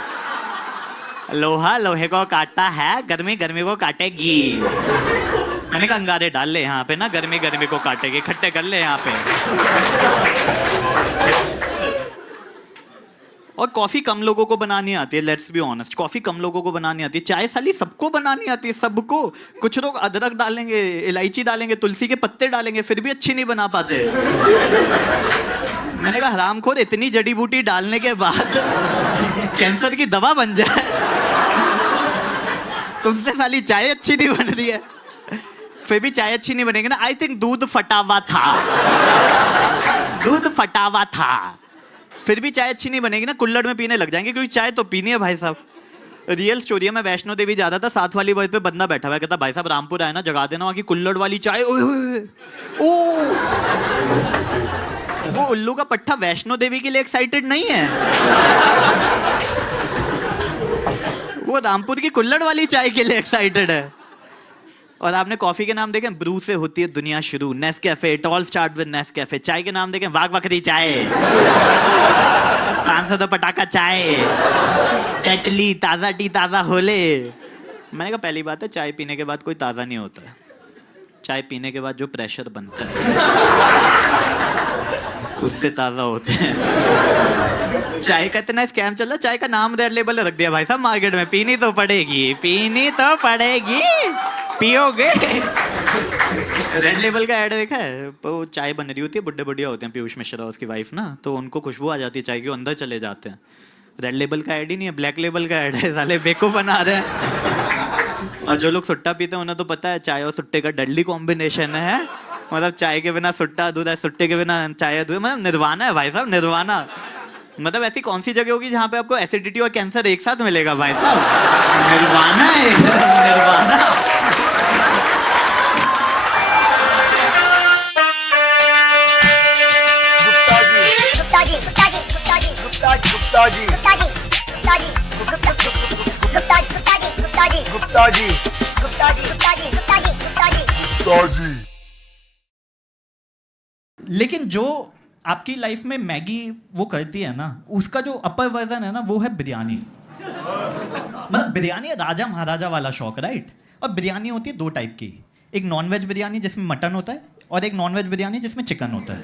लोहा लोहे को काटता है, गर्मी गर्मी को काटेगी। मैंने कहा अंगारे डाल ले यहाँ पे ना, गर्मी गर्मी को काटेगी, इकट्ठे कर ले यहाँ पे। और कॉफी कम लोगों को बनानी आती है, लेट्स बी ऑनेस्ट, कॉफी कम लोगों को बनानी आती है। चाय साली सबको बनानी आती है, सबको। कुछ लोग अदरक डालेंगे, इलायची डालेंगे, तुलसी के पत्ते डालेंगे, फिर भी अच्छी नहीं बना पाते। मैंने कहा हरामखोर, इतनी जड़ी बूटी डालने के बाद कैंसर की दवा बन जाए, तुमसे साली चाय अच्छी नहीं बन रही है, फिर भी चाय अच्छी नहीं बनेगी ना। आई थिंक दूध फटा हुआ था, दूध फटा हुआ था, फिर भी चाय अच्छी नहीं बनेगी ना, कुल्हड़ में पीने लग जाएंगे, क्योंकि चाय तो पीनी है भाई साहब। रियल स्टोरी है, मैं वैष्णो देवी जा रहा था, 7 वाली बस पे बंदा बैठा हुआ, कहता भाई साहब रामपुर आए ना, जगा देना वहाँ की कुल्हड़ वाली चाय। ओ वो उल्लू का पट्टा वैष्णो देवी के लिए एक्साइटेड नहीं है, वो रामपुर की कुल्हड़ वाली चाय के लिए एक्साइटेड है। और आपने कॉफी के नाम देखे, ब्रू से होती है दुनिया शुरू, Nescafe, it all start with Nescafe. चाय के नाम देखें, वाघ बकरी चाय, 500 तो पटाखा चाय, टेटली, ताजा टी ताजा होले। मैंने कहा पहली बात है, चाय पीने के बाद कोई ताजा नहीं होता है, चाय पीने के बाद जो प्रेशर बनता है उससे ताजा होते हैं। चाय का इतना स्कैम चल रहा, चाय का नाम रेड लेबल रख दिया भाई साहब मार्केट में, पीनी तो पड़ेगी, पीनी तो पड़ेगी, पियोगे। रेड लेबल का ऐड देखा है? वो चाय बन रही होती है, बुड्ढे बुढ़िया होते हैं, पीयूष मिश्रा उसकी वाइफ ना, तो उनको खुशबू आ जाती है चाय की, वो अंदर चले जाते हैं। रेड लेबल का ऐड ही नहीं है, ब्लैक लेबल का ऐड है, साले बेको बना रहे हैं। और जो लोग सुट्टा पीते हैं उन्हें तो पता है चाय और सुट्टे का डेडली कॉम्बिनेशन है, मतलब चाय के बिना सुट्टा अधूरा, सुट्टे के बिना चाय अधूरा, मतलब निर्वाणा है भाई साहब, निर्वाणा। मतलब ऐसी कौन सी जगह होगी जहाँ पे आपको एसिडिटी और कैंसर एक साथ मिलेगा भाई साहब? निर्वाणा है, निर्वाणा। लेकिन जो आपकी लाइफ में मैगी वो करती है ना, उसका जो अपर वर्जन है ना, वो है बिरयानी। मतलब बिरयानी राजा महाराजा वाला शौक, राइट? और बिरयानी होती है दो टाइप की, एक नॉनवेज बिरयानी जिसमें मटन होता है, और एक नॉनवेज बिरयानी जिसमें चिकन होता है।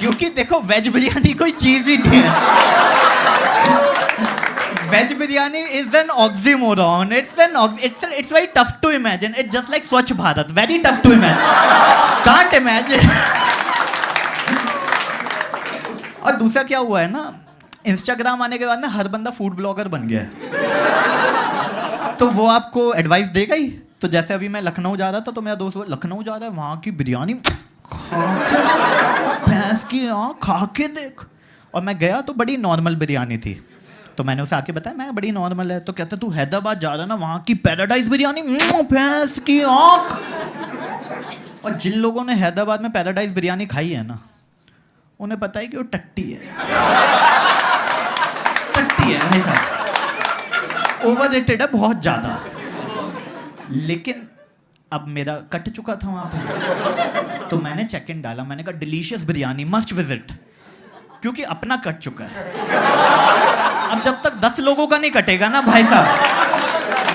क्योंकि देखो वेज बिरयानी कोई चीज ही नहीं है। Veg biryani is an oxymoron. It's very tough to imagine. It's just like Swachh Bharat. Very tough to imagine. Can't imagine. और दूसरा क्या हुआ है ना, इंस्टाग्राम आने के बाद ना हर बंदा फूड ब्लॉगर बन गया है। तो वो आपको एडवाइस देगा ही। तो जैसे अभी मैं लखनऊ जा रहा था, तो मेरा दोस्त बोला लखनऊ जा रहा है, वहाँ की बिरयानी भैंस की खा के देख। और मैं गया तो बड़ी नॉर्मल बिरयानी थी, तो मैंने उसे आके बताया मैं बड़ी नॉर्मल है। तो कहता तू हैदराबाद जा रहा ना, वहाँ की पैराडाइज बिरयानी भैंस की आँख। और जिन लोगों ने हैदराबाद में पैराडाइज बिरयानी खाई है ना, उन्हें पता है कि वो टट्टी है, टट्टी है भाई साहब, ओवररेटेड है बहुत ज्यादा। लेकिन अब मेरा कट चुका था वहां पे, तो मैंने चेक इन डाला, मैंने कहा डिलीशियस बिरयानी, मस्ट विजिट, क्योंकि अपना कट चुका है। अब जब तक 10 लोगों का नहीं कटेगा ना भाई साहब,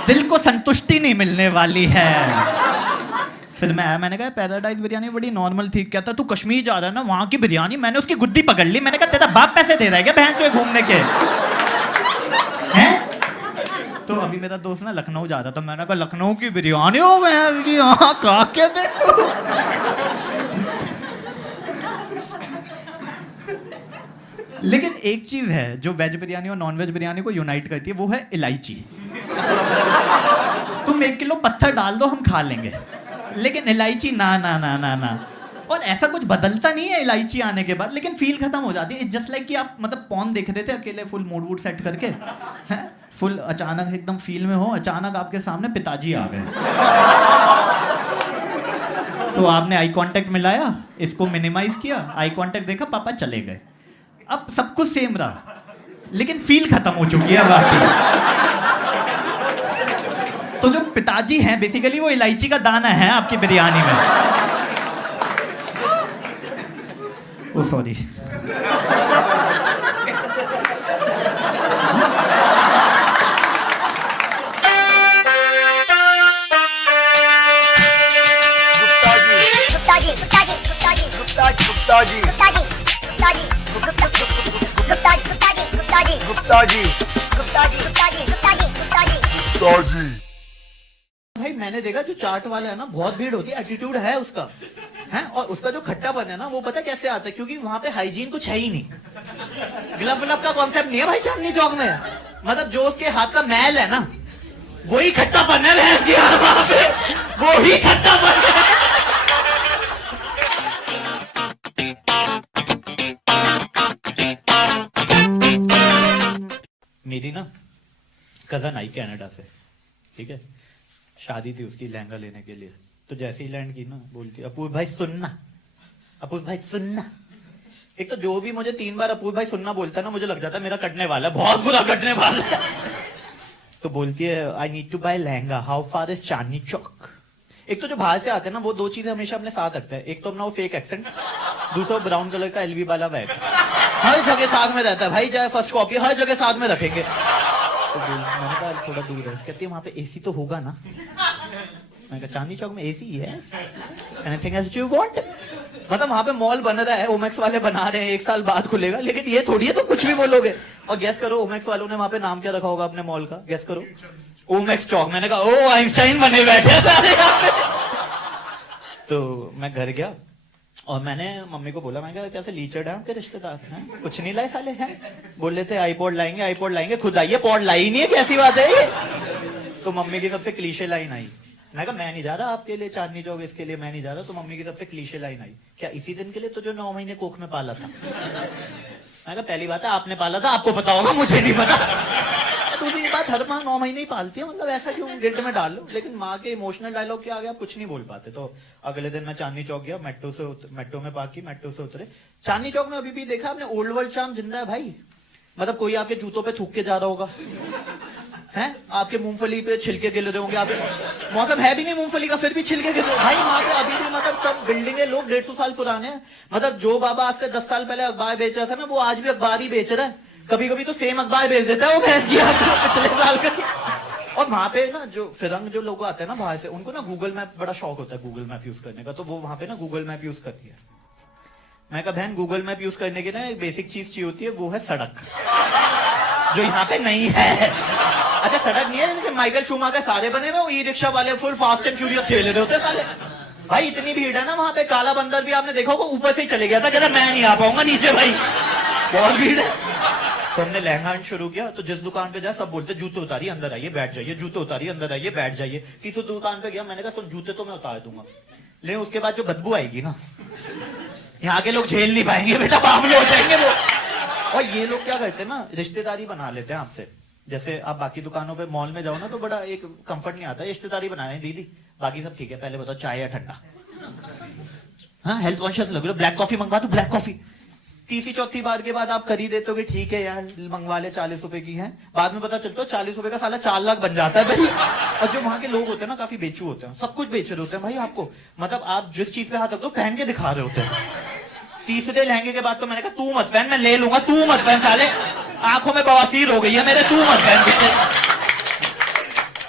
दिल को संतुष्टि नहीं मिलने वाली है। फिर मैं आया, मैंने कहा पैराडाइज बिरयानी बड़ी नॉर्मल थी। कहता तू कश्मीर जा रहा है ना, वहां की बिरयानी, मैंने उसकी गुद्दी पकड़ ली। मैंने कहा तेरा बाप पैसे दे रहा है क्या बहन चोए घूमने के हैं? तो अभी मेरा दोस्त ना लखनऊ जा रहा था, मैंने कहा लखनऊ की बिरयानी हो भैंस की आँख, खा के देख तू। लेकिन एक चीज है जो वेज बिरयानी और नॉन वेज बिरयानी को यूनाइट करती है, वो है इलायची। तुम 1 किलो पत्थर डाल दो, हम खा लेंगे, लेकिन इलायची ना ना ना ना ना। और ऐसा कुछ बदलता नहीं है इलायची आने के बाद, लेकिन फील खत्म हो जाती है। इट्स जस्ट लाइक कि आप मतलब पॉन देख रहे थे अकेले, फुल मूड वूड सेट करके, हैं, फुल अचानक एकदम फील में हो, अचानक आपके सामने पिताजी आ गए। तो आपने आई कांटेक्ट मिलाया, इसको मिनिमाइज किया, आई कांटेक्ट देखा, पापा चले गए। अब सब कुछ सेम रहा, लेकिन फील खत्म हो चुकी है वाकई। तो जो पिताजी हैं बेसिकली वो इलायची का दाना है आपकी बिरयानी में। ओ सॉरी। भाई मैंने देखा जो चाट वाला है ना, बहुत भीड़ होती है, एटीट्यूड है उसका, है। और उसका जो खट्टापन है ना, वो पता कैसे आता है? क्योंकि वहां पे हाइजीन कुछ है ही नहीं। ग्लव व्लव का कॉन्सेप्ट नहीं है भाई चांदनी चौक में। मतलब जो उसके हाथ का मैल है ना, वही खट्टापन है वहां पे, वही खट्टापन है। मेरी ना कजन आई कनाडा से, ठीक है, शादी थी उसकी लहंगा लेने के लिए। तो जैसे ही लैंड की ना, बोलती अपूर भाई सुनना, अपूर भाई सुनना, एक तो जो भी मुझे 3 बार अपूर्व भाई सुनना बोलता है ना, मुझे लग जाता है मेरा कटने वाला है, बहुत बुरा कटने वाला है। तो बोलती है I need to buy lehenga, how far is Chandni Chowk. एक तो जो बाहर से आते हैं ना वो 2 चीजें हमेशा अपने साथ रखते हैं, एक तो अपना वो फेक एक्सेंट, दूसरा ब्राउन कलर का एलवी वाला बैग, हर जगह साथ में रहता है भाई, चाहे फर्स्ट कॉपी हर जगह साथ में रखेंगे। तो मैंने कहा थोड़ा दूर है, कहती है वहां पे एसी तो होगा ना। मैंने कहा चांदनी चौक में एसी है, एनीथिंग एल्स यू वांट। मतलब वहां पे मॉल बन रहा है, ओमेक्स वाले बना रहे हैं, 1 साल बाद खुलेगा, लेकिन ये थोड़ी है तो कुछ भी बोलोगे। और गेस करो ओमेक्स वालों ने वहां पे नाम क्या रखा होगा अपने मॉल का, गेस करो। ओमेक्स चौक। मैंने कहा ओ आइंस्टाइन बने बैठे हैं सारे यहाँ पे। तो मैं घर गया और मैंने मम्मी को बोला, मैंने कहा कैसे लीचड़ है आपके रिश्तेदार हैं, कुछ नहीं लाए साले हैं। बोल रहे थे आईपॉड लाएंगे, खुद आइए पॉड लाई नहीं है, कैसी बात है ये। तो मम्मी की सबसे क्लीशे लाइन आई, मैं कहा मैं नहीं जा रहा आपके लिए चांदनी चौक, इसके लिए मैं नहीं जा रहा। तो मम्मी की सबसे क्लीशे लाइन आई, क्या इसी दिन के लिए तो जो 9 महीने कोख में पाला था। मैं कहा पहली बात है आपने पाला था, आपको पता होगा, मुझे नहीं पता। दूसरी बात हर माँ 9 महीने ही पालती है, मतलब ऐसा क्यों गिल्ट में डाल लो। लेकिन माँ के इमोशनल डायलॉग के आगे आप कुछ नहीं बोल पाते। तो अगले दिन मैं चांदनी चौक गया, मेट्रो में पार्क की, मेट्रो से उतरे। चांदनी चौक में अभी भी देखा आपने ओल्ड वर्ल्ड चार्म जिंदा है भाई। मतलब कोई आपके जूतों पे थूक के जा रहा होगा, हैं आपके मूंगफली पे छिलके गिर रहे होंगे, आप मौसम है भी नहीं मूंगफली का फिर भी छिलके गिर रहे हो भाई वहां पे अभी भी। मतलब सब बिल्डिंगे लोग 150 साल पुराने हैं। मतलब जो बाबा आज से 10 साल पहले अखबार बेच रहा था ना, वो आज भी अखबार ही बेच रहा है। कभी कभी तो सेम अखबार बेच देता है वो भैंस की पिछले साल का। और वहां पे ना जो फिरंग जो लोग आते हैं ना बाहर से, उनको ना गूगल मैप बड़ा शौक होता है, गूगल मैप यूज करने का। तो वो वहां पे ना गूगल मैप यूज करती है। मैं कहा बहन गूगल मैप यूज करने की ना एक बेसिक चीज चाहिए होती है, वो है सड़क, जो यहाँ पे नहीं है। अच्छा सड़क नहीं है, लेकिन माइकल शूमाकर सारे बने हुए, ई रिक्शा वाले फुल फास्ट एंड फ्यूरियस खेल रहे होते साले। भाई इतनी भीड़ है ना वहां पे, काला बंदर भी आपने देखा होगा ऊपर से ही चले गया था, कहता मैं नहीं आ पाऊंगा नीचे भाई, बहुत भीड़ है। तो हमने लहंगा शुरू किया, तो जिस दुकान पे जाए सब बोलते जूते उतारिए अंदर आइए बैठ जाइए, जूते उतारिए अंदर आइए बैठ जाइए। तीसरी दुकान पे गया, मैंने कहा सुन जूते तो मैं उतार दूंगा, लेकिन उसके बाद जो बदबू आएगी ना, यहाँ के लोग झेल नहीं पाएंगे बेटा, बावले हो जाएंगे वो। और ये लोग क्या करते हैं ना, रिश्तेदारी बना लेते हैं आपसे। जैसे आप बाकी दुकानों पे मॉल में जाओ ना, तो बड़ा एक कंफर्ट नहीं आता, रिश्तेदारी बना रहे हैं दीदी बाकी सब ठीक है, पहले बताओ चाय या ठंडा। हाँ हेल्थ कॉन्शियस लग रहे हो, ब्लैक कॉफी मंगवा दो, ब्लैक कॉफी। तीसरी चौथी बार के बाद आप कर ही देते हो कि ठीक है यार मंगवा ले, 40 रुपए की है। बाद में पता चलता है 40 रुपए का साला 4 लाख बन जाता है भाई। और जो वहां के लोग होते हैं ना काफी बेचू होते हैं, सब कुछ बेच रहे होते हैं भाई आपको। मतलब आप जिस चीज पे हाथ रखते हो पहन के दिखा रहे होते हैं। तीसरे लहंगे के बाद तो मैंने कहा तू मत पहन, मैं ले लूंगा, तू मत पहन साले, आंखों में बवासीर हो गई है मेरे, तू मत पहन।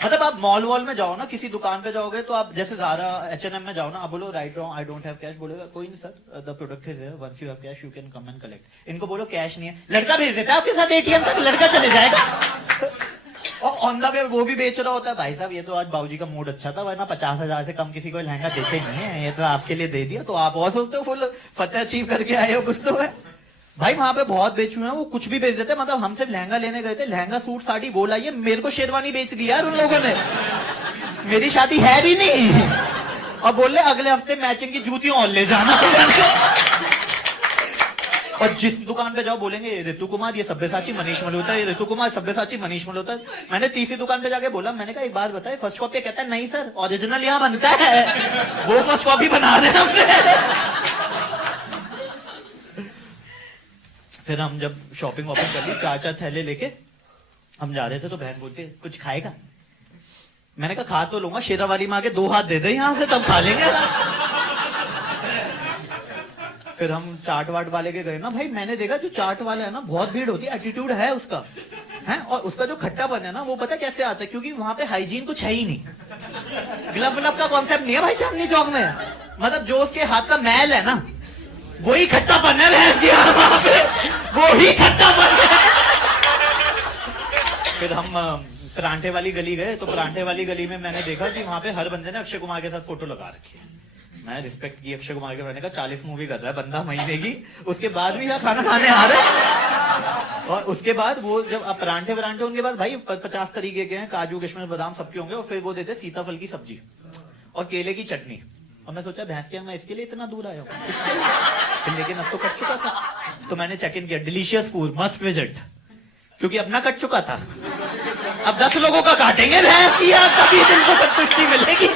मतलब आप मॉल वॉल में जाओ ना, किसी दुकान पे जाओगे तो आप जैसे ज़ारा H&M में जाओ ना, आप बोलो right wrong I don't have cash, बोलेगा कोई नहीं sir the product is here, once you have cash you can come and collect. इनको बोलो कैश नहीं है, लड़का भेज देता है आपके साथ ATM तक, लड़का चले जाएगा। और ऑन द वे वो भी बेच रहा होता है, भाई साहब ये तो आज बाबूजी का मूड अच्छा था, वरना 50,000 से कम किसी को लहंगा देते नहीं है, ये तो आपके लिए दे दिया। तो आप और सोचते हो फुल फतेह अचीव करके आए हो, कुछ तो है भाई। वहां पे बहुत बेचू हैं, वो कुछ भी बेच देते हैं। मतलब हम सिर्फ लहंगा लेने गए थे, लहंगा सूट साड़ी वो लाइए, मेरे को शेरवानी बेच दी यार उन लोगों ने, मेरी शादी है भी नहीं। और बोल रहे अगले हफ्ते मैचिंग की जूतियां और ले जाना। और जिस दुकान पे जाओ बोलेंगे ऋतु कुमार ये सब्यसाची मनीष मल्होत्रा, ये ऋतु कुमार सब्यसाची मनीष मल्होत्रा। मैंने तीसरी दुकान पे जाके बोला, मैंने कहा एक बात बताए फर्स्ट कॉपी, कहता है नहीं सर ओरिजिनल यहाँ बनता है, वो फर्स्ट कॉपी बना रहे हैं हमसे। फिर हम जब शॉपिंग वॉपिंग कर ली, 4 थैले लेके हम जा रहे थे, तो बहन बोलती है कुछ खाएगा। मैंने कहा खा तो लूंगा, शेरावाली माँ के 2 हाथ दे दे यहाँ से तब खा लेंगे। फिर हम चाट वाट वाले के गए ना भाई, मैंने देखा जो चाट वाला है ना बहुत भीड़ होती है, एटीट्यूड है उसका है। और उसका जो खट्टापन है ना वो पता कैसे आता है, क्योंकि वहां पे हाइजीन कुछ है ही नहीं, ग्लव व्लव का कॉन्सेप्ट नहीं है भाई चांदनी चौक में। मतलब जो उसके हाथ का मैल है ना वही खट्टापन है, वहां पे वही खट्टापन है। फिर हम परांठे वाली गली गए, तो परांठे वाली गली में मैंने देखा कि वहां पे हर बंदे ने अक्षय कुमार के साथ फोटो लगा रखी है। मैं रिस्पेक्ट की अक्षय कुमार के, मैंने कहा 40 मूवी कर रहा है बंदा महीने की, उसके बाद भी यहाँ खाना खाने आ रहा है। और उसके बाद वो जब आप परांठे वरांठे, उनके बाद भाई 50 तरीके के हैं, काजू किशमिश बादाम सबके होंगे। और फिर वो देते सीताफल की सब्जी और केले की चटनी। और मैं सोचा भैंस के मैं इसके लिए इतना दूर आया हूँ, लेकिन अब तो कट चुका था। तो मैंने चेक इन किया, डिलीशियस फूड मस्ट विजिट, क्योंकि अपना कट चुका था, अब 10 लोगों का काटेंगे भैंस की, तभी दिल को संतुष्टि मिलेगी।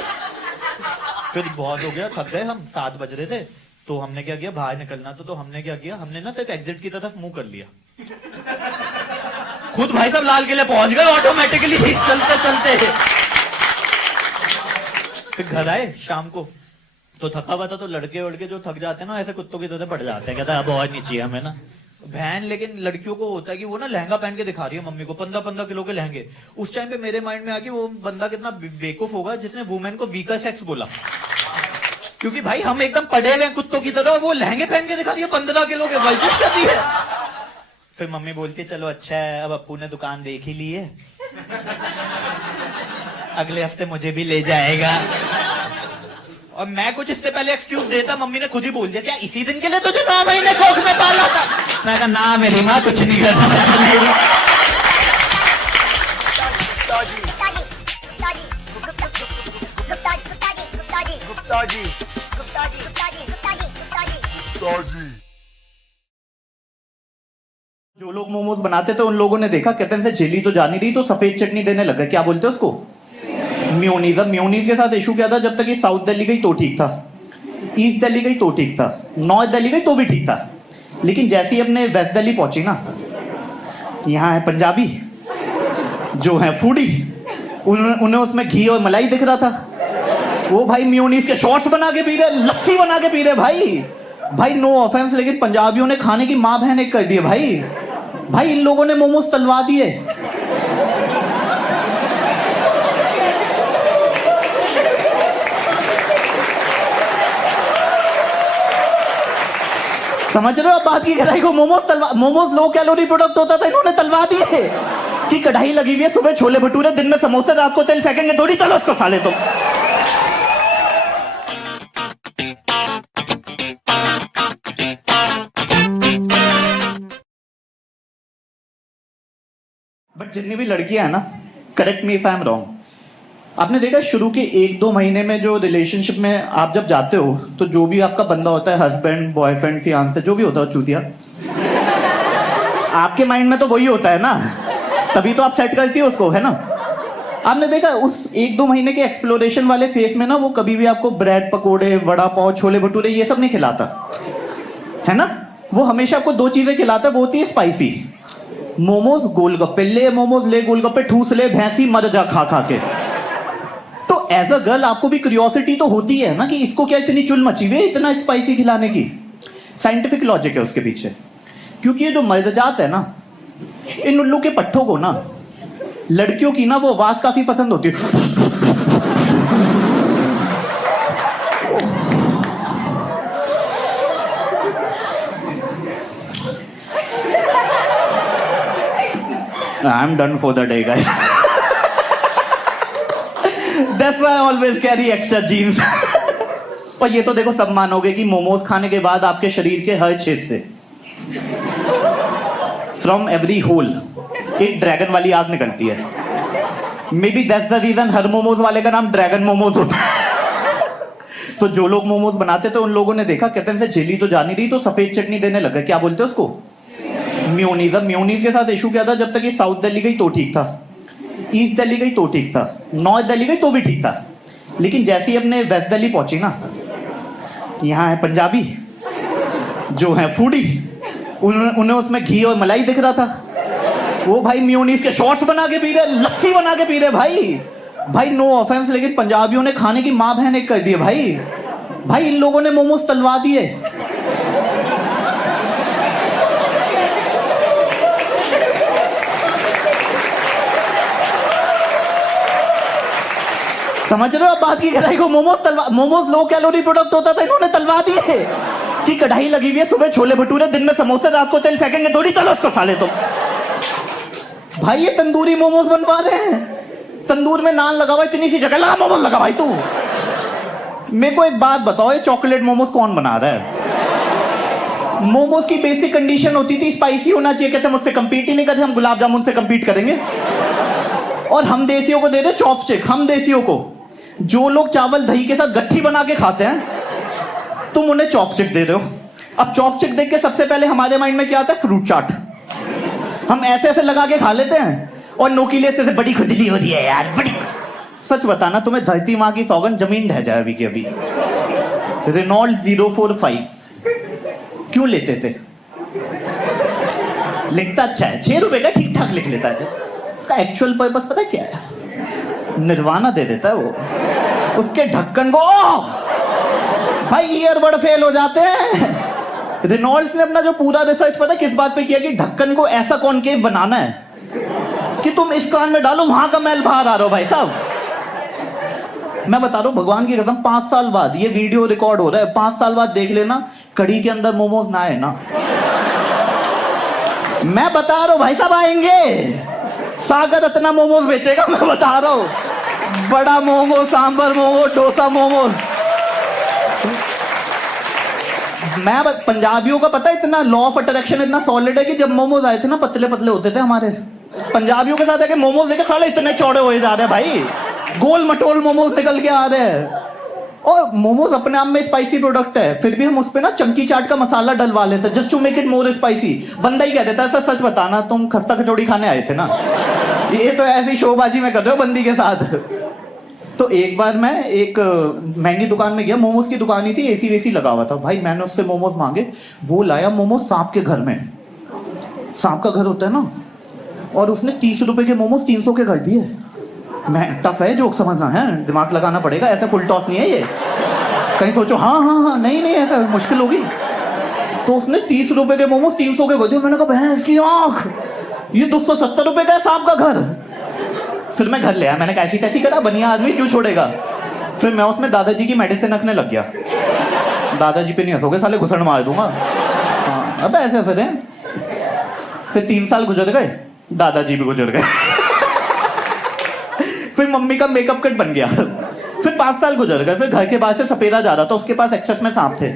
फिर बहुत हो गया, थक गए हम, 7 बज रहे थे। तो हमने क्या किया, बाहर निकलना तो हमने क्या किया, हमने ना सिर्फ एग्जिट की तरफ मुंह कर लिया। खुद भाई साहब लाल किले पहुंच गए ऑटोमेटिकली चलते चलते। फिर घर आए शाम को, तो थका हुआ था, तो लड़के वड़के जो थक जाते हैं ना ऐसे कुत्तों की तरह पड़ जाते हैं, कहते हैं अब और नहीं चाहिए हमें ना बहन। लेकिन लड़कियों को होता है कि वो ना लहंगा पहन के दिखा रही है मम्मी को, 15-15 किलो के लहंगे। उस टाइम पे मेरे माइंड में आ गया वो बंदा कितना बेवकूफ होगा जिसने वुमेन को वीकर सेक्स बोला, क्योंकि भाई हम एकदम पड़े हुए हैं कुत्तों की तरह, वो लहंगे पहन के दिखा रही है 15 किलो के, वर्जिश कर दी है। फिर मम्मी बोलती है चलो अच्छा है, अब अप्पू ने दुकान देख ही ली है, अगले हफ्ते मुझे भी ले जाएगा। और मैं कुछ इससे पहले एक्सक्यूज देता, मम्मी ने खुद ही बोल दिया क्या इसी दिन के लिए तुझे 9 महीने कोख में पाला था। मैं कहा ना मेरी माँ कुछ नहीं करना। जो लोग मोमोज बनाते थे उन लोगों ने देखा, कहते हैं झेली तो जा नहीं रही तो सफेद चटनी देने लगा, क्या बोलते हैं उसको, म्योनीज। अब म्योनीज के साथ इशू क्या था, जब तक ये साउथ दिल्ली गई तो ठीक था, ईस्ट दिल्ली गई तो ठीक था, नॉर्थ दिल्ली गई तो भी ठीक था, लेकिन जैसे ही अपने वेस्ट दिल्ली पहुंची ना, यहाँ है पंजाबी जो है फूडी, उन्हें उसमें घी और मलाई दिख रहा था, वो भाई म्योनीज के शॉर्ट्स बना के पी रहे, लस्सी बना के पी रहे। भाई नो ऑफेंस, लेकिन पंजाबियों ने खाने की माँ बहन एक कर दी है भाई इन लोगों ने मोमोज तलवा दिए। समझ रहे हो आप बात की गहराई को, मोमोज लो कैलोरी प्रोडक्ट होता था, इन्होंने तलवा दिए कि कढ़ाई लगी हुई है, सुबह छोले भटूरे, दिन में समोसे, रात को तेल फेंकेंगे थोड़ी, चलो उसको साले तुम। बट जितनी भी लड़कियां हैं ना, correct me if I am wrong, आपने देखा शुरू के 1-2 महीने में जो रिलेशनशिप में आप जब जाते हो तो जो भी आपका बंदा होता है, हस्बैंड, बॉयफ्रेंड, फियांसे, जो भी होता है चूतिया, आपके माइंड में तो वही होता है ना, तभी तो आप सेट करती हो उसको, है ना। आपने देखा उस 1-2 महीने के एक्सप्लोरेशन वाले फेस में ना, वो कभी भी आपको ब्रेड पकोड़े, वड़ा पाव, छोले भटूरे ये सब नहीं खिलाता है ना, वो हमेशा आपको 2 चीजें खिलाता है, वो होती है स्पाइसी मोमोज, गोलगप्पे, ले मोमोज ले गोलगप्पे, ठूस ले भैंसी, मर जा खा खा के। तो एज अ गर्ल आपको भी क्यूरियोसिटी तो होती है ना कि इसको क्या इतनी चुल मची हुई है इतना स्पाइसी खिलाने की। साइंटिफिक लॉजिक है उसके पीछे, क्योंकि ये जो मर्दजात है ना, इन उल्लू के पट्ठों को ना, लड़कियों की ना वो आवाज काफी पसंद होती है। I'm done for the day, guys. That's why I always carry extra jeans. और ये तो देखो सब मानोगे कि मोमोज खाने के बाद आपके शरीर के हर छेद से, फ्रॉम एवरी होल, एक ड्रैगन वाली आग निकलती है। May be that's the reason हर मोमोज वाले का नाम ड्रैगन मोमोज होता है। तो जो लोग मोमोज बनाते थे उन लोगों ने देखा, कहते हैं झेली तो जा नहीं रही तो सफेद चटनी देने लगा, क्या बोलते हैं उसको, म्योनीज। अब म्योनीज के साथ इशू क्या था, जब तक ये साउथ दिल्ली गई तो ठीक था, ईस्ट दिल्ली गई तो ठीक था, नॉर्थ दिल्ली गई तो भी ठीक था, लेकिन जैसे ही अपने वेस्ट दिल्ली पहुंची ना, यहाँ है पंजाबी जो है फूडी, उन्हें उसमें घी और मलाई दिख रहा था, वो भाई म्योनीज के शॉर्ट्स बना के पी रहे, लस्सी बना के पी रहे। भाई नो ऑफेंस, लेकिन पंजाबियों ने खाने की माँ बहन एक कर दी है भाई इन लोगों ने मोमोज तलवा दिए। समझ रहे हो आप बात की गहराई को, मोमोज लो कैलोरी प्रोडक्ट होता था, इन्होंने तलवा दिए कि कढ़ाई लगी हुई है, सुबह छोले भटूरे, दिन में समोसे, रात को तेल फेंकेंगे थोड़ी, चलो उसको साले तुम। भाई ये तंदूरी मोमोज बनवा रहे हैं, तंदूर में नान लगा हुआ, इतनी सी जगह लगा मोमोज लगा। भाई तू मेरे को एक बात बताओ, ये चॉकलेट मोमोज कौन बना रहा है? मोमोज की बेसिक कंडीशन होती थी स्पाइसी होना चाहिए, कहते मुझसे कंपीट ही नहीं करते, हम गुलाब जामुन से कंपीट करेंगे। और हम देसियों को दे दे चॉपस्टिक, हम देसियों को, जो लोग चावल दही के साथ गट्ठी बना के खाते हैं, तुम उन्हें चॉपस्टिक दे रहे हो। अब चॉपस्टिक देख के सबसे पहले हमारे माइंड में क्या आता है, फ्रूट चाट। हम ऐसे ऐसे लगा के खा लेते हैं, और नोकीले से बड़ी खुजली हो रही है यार, बड़ी। सच बताना, तुम्हें धरती माँ की सौगंध, जमीन ढह जाए अभी की अभी। रेनॉल्ड 045 क्यों लेते थे? लिखता अच्छा है, 6 रुपए का ठीक ठाक लिख लेता है। उसका एक्चुअल पर्पस पता है क्या है? निर्वाणा दे देता है वो। उसके ढक्कन को भाई ईयरबड फेल हो जाते हैं। रेनॉल्ड्स ने अपना जो पूरा रिसर्च पता है किस बात पे किया कि ढक्कन को ऐसा कॉनकेव बनाना है कि तुम इस कान में डालो वहां का मैल बाहर आ रहा हो। भाई साहब मैं बता रहा हूं भगवान की कसम, 5 साल बाद ये वीडियो रिकॉर्ड हो रहा है, 5 साल बाद देख लेना कड़ी के अंदर मोमोज ना है ना। मैं बता रहा हूं भाई साहब आएंगे। सागर इतना मोमोज बेचेगा, मैं बता रहा हूं। बड़ा मोमो, सांबर मोमो, डोसा मोमो। मैं पंजाबियों का पता है इतना लॉ ऑफ अट्रैक्शन इतना सॉलिड है कि जब मोमोज आए थे ना पतले पतले होते थे हमारे। पंजाबियों के साथ है कि मोमोज देखे साले इतने चौड़े हुए जा रहे हैं भाई, गोल मटोल मोमोज निकल के आ रहे हैं। और मोमोज अपने आप में स्पाइसी प्रोडक्ट है, फिर भी हम उस पे ना चमकी चाट का मसाला डलवा लेते हैं just to make it more spicy. बंदा ही कह देता है सर सच बताना तुम खस्ता कचौड़ी खाने आए थे ना, ये तो ऐसी शोबाजी में कर रहे हो बंदी के साथ। तो एक बार मैं एक महंगी दुकान में गया, मोमोज की दुकान ही थी, एसी वेसी लगा हुआ था। भाई मैंने उससे मोमोज मांगे, वो लाया मोमोज सांप के घर में। सांप का घर होता है ना, और उसने 30 रुपए के मोमोज 300 के कर दिए। मैं टफ है जोक समझना है, दिमाग लगाना पड़ेगा, ऐसा फुल टॉस नहीं है ये। कहीं सोचो हाँ हाँ हाँ नहीं नहीं ऐसा मुश्किल होगी। तो उसने 30 रुपए के मोमोज 300 के कर दिए। मैंने कहा भैंस की आंख, ये 270 रुपए का है सांप का घर। फिर मैं घर ले आया, मैंने कैसी तैसी करा, बनिया आदमी क्यों छोड़ेगा। फिर मैं उसमें दादाजी की मेडिसिन रखने लग गया। दादाजी पे नहीं हंसोगे साले, घुसड़ मार दूंगा। हाँ अब ऐसे हंस रहे हैं। फिर 3 साल गुजर गए, दादाजी भी गुजर गए। फिर मम्मी का मेकअप किट बन गया। फिर 5 साल गुजर गए। फिर घर के बाहर से सपेरा जा रहा था, उसके पास एक्सेस में सांप थे।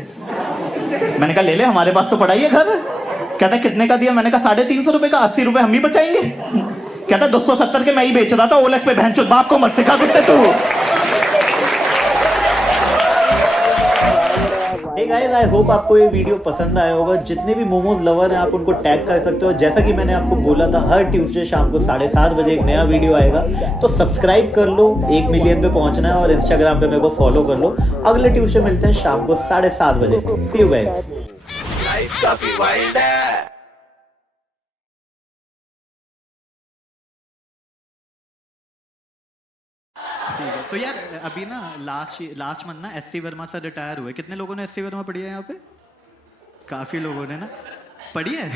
मैंने कहा ले ले, हमारे पास तो पड़ा ही है घर। कहता कितने का दिया? मैंने कहा 350 रुपए का, 80 रुपए हम ही बचाएंगे। कहता 270 के मैं ही बेच रहा था ओलेक्स पे। भैंचोद बाप को मत सिखा कुत्ते तू। हे गाइस, आई होप आपको ये वीडियो पसंद आया होगा। जितने भी मोमोज लवर हैं आप उनको टैग कर सकते हो। जैसा कि मैंने आपको बोला था हर ट्यूसडे शाम को 7:30 बजे एक नया वीडियो आएगा, तो सब्सक्राइब कर लो। 1 मिलियन पे पहुंचना है और इंस्टाग्राम पे मेरे को फॉलो कर लो। अगले ट्यूसडे मिलते हैं शाम को 7:30 बजे। सी यू गाइस। लाइफ काफी वाइल्ड है। तो यार अभी ना लास्ट मंथ ना एससी वर्मा सर रिटायर हुए। कितने लोगों ने एससी वर्मा पढ़ी है यहाँ पे? काफी लोगों ने ना पढ़ी है।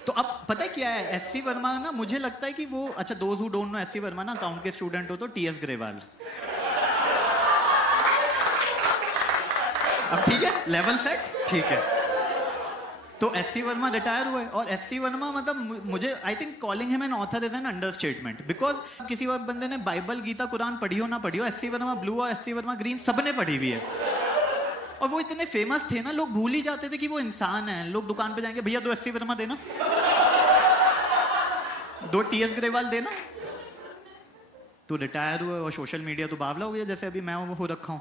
तो अब पता है क्या है, एससी वर्मा ना मुझे लगता है कि वो, अच्छा those who don't know SC Verma ना अकाउंट के स्टूडेंट हो तो टीएस ग्रेवाल। अब ठीक है, लेवल सेट ठीक है। तो एससी वर्मा रिटायर हुए और एससी वर्मा मतलब मुझे I think calling him an author is an understatement, because किसी बंदे ने बाइबल गीता कुरान पढ़ी हो ना पढ़ी हो, एससी वर्मा ब्लू और एससी वर्मा ग्रीन सबने पढ़ी हुई है। और वो इतने फेमस थे ना, लोग भूल ही जाते थे कि वो इंसान है। लोग दुकान पे जाएंगे, भैया 2 एससी वर्मा देना, 2 टीएस ग्रेवाल देना। तो रिटायर हुए और सोशल मीडिया तो बावला हो गया जैसे अभी मैं हो रखा हूँ।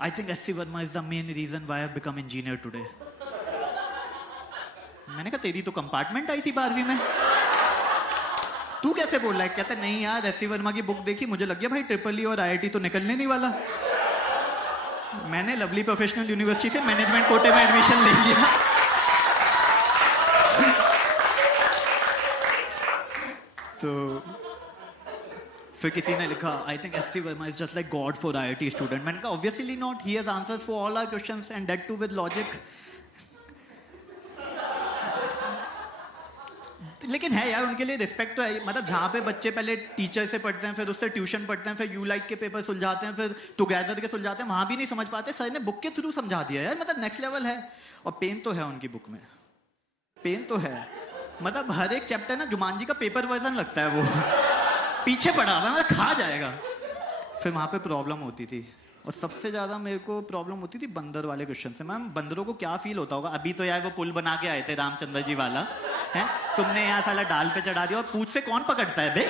I think SC Verma is the main reason why I have become engineer today. मैंने कहा तेरी तो कंपार्टमेंट आई थी 12वीं में, तू कैसे बोल रहा है? कहता नहीं यार एससी वर्मा की बुक देखी, मुझे लग गया भाई ट्रिपल ई और आईआईटी तो निकलने नहीं वाला। मैंने लवली प्रोफेशनल यूनिवर्सिटी से मैनेजमेंट कोटे में एडमिशन ले लिया। तो फिर किसी ने लिखा I think SC Verma is just like god for IIT student. मैंने कहा obviously not, he has answers for all our questions and that too with logic. लेकिन है यार उनके लिए रिस्पेक्ट तो है। मतलब जहाँ पे बच्चे पहले टीचर से पढ़ते हैं, फिर उससे ट्यूशन पढ़ते हैं, फिर यू लाइक के पेपर सुलझाते हैं, फिर टुगेदर के सुलझाते हैं, वहाँ भी नहीं समझ पाते, सर ने बुक के थ्रू समझा दिया यार। मतलब नेक्स्ट लेवल है। और पेन तो है उनकी बुक में, पेन तो है। मतलब हर एक चैप्टर ना जुमान जी का पेपर वर्जन लगता है, वो पीछे पड़ा हुआ है, मतलब खा जाएगा। फिर वहाँ पे प्रॉब्लम होती थी। और सबसे ज्यादा मेरे को प्रॉब्लम होती थी बंदर वाले क्वेश्चन से। मैम बंदरों को क्या फील होता होगा? अभी तो यार वो पुल बना के आए थे रामचंद्र जी वाला है, तुमने यहाँ साला डाल पे चढ़ा दिया और पूछ से कौन पकड़ता है बे?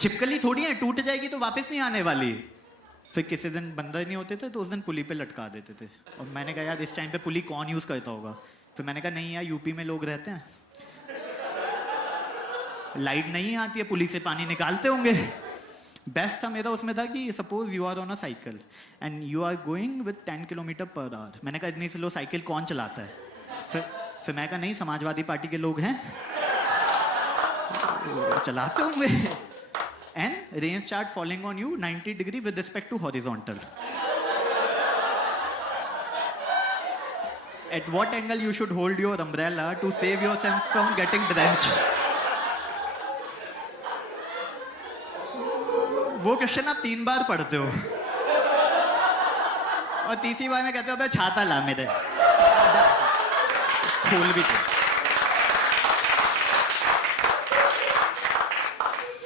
छिपकली थोड़ी है, टूट जाएगी तो वापस नहीं आने वाली। फिर किसी दिन बंदर नहीं होते थे तो उस दिन पुली पे लटका देते थे। और मैंने कहा यार इस टाइम पे पुली कौन यूज करता होगा? फिर मैंने कहा नहीं यार यूपी में लोग रहते हैं, लाइट नहीं आती है, पुली से पानी निकालते होंगे। बेस्ट था मेरा उसमें था कि suppose you are on a cycle and you are going with 10 kilometre per hour. मैंने कहा इतनी स्लो साइकिल कौन चलाता है? फिर मैं कहा नहीं, समाजवादी पार्टी के लोग हैं, चलाते होंगे। And rain start falling on you 90 degree with respect to horizontal. At what angle you should hold your umbrella to save yourself from getting drenched? वो क्वेश्चन आप 3 बार पढ़ते हो और तीसरी बार में कहते हो छाता ला मेरे, खोल भी तो।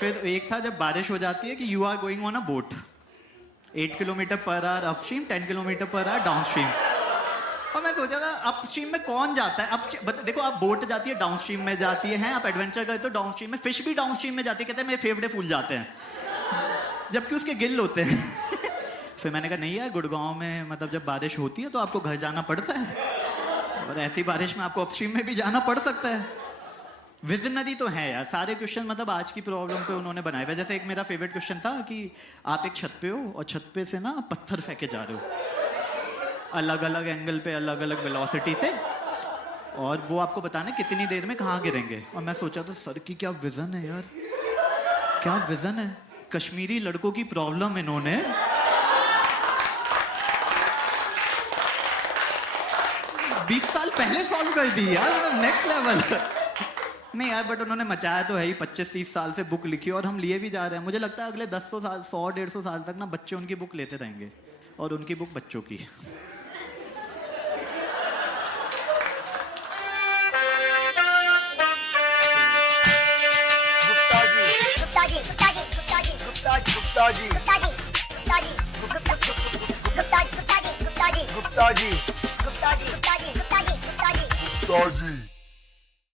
फिर एक था जब बारिश हो जाती है कि you are going on a boat 8 kilometre per hour upstream, 10 kilometre per hour downstream. और मैं सोचा था अपस्ट्रीम में कौन जाता है? देखो आप बोट जाती है डाउनस्ट्रीम में जाती है, आप एडवेंचर करते हो डाउनस्ट्रीम में, फिश भी डाउनस्ट्रीम में जाती है, कहते हैं मेरे फेफड़े फूल जाते हैं जबकि उसके गिल होते हैं। फिर मैंने कहा नहीं यार, गुड़गांव में मतलब जब बारिश होती है तो आपको घर जाना पड़ता है और ऐसी बारिश में आपको अपस्ट्रीम में भी जाना पड़ सकता है। विजनरी तो है यार सारे क्वेश्चन, मतलब आज की प्रॉब्लम पे उन्होंने बनाए हुए। जैसे एक मेरा फेवरेट क्वेश्चन था कि आप एक छत पे हो और छत पे से ना पत्थर फेंके जा रहे हो अलग अलग एंगल पे, अलग अलग वेलोसिटी से, और वो आपको बताना है कितनी देर में कहाँ गिरेंगे। और मैं सोचा तो सर की क्या विजन है यार, क्या विजन है। कश्मीरी लड़कों की प्रॉब्लम इन्होंने 20 साल पहले सॉल्व कर दी यार, नेक्स्ट लेवल। नहीं यार, बट उन्होंने मचाया तो है ही। 25-30 साल से बुक लिखी और हम लिए भी जा रहे हैं। मुझे लगता है अगले 100 साल 100-150 साल तक ना बच्चे उनकी बुक लेते रहेंगे और उनकी बुक बच्चों की। Guप्ता जी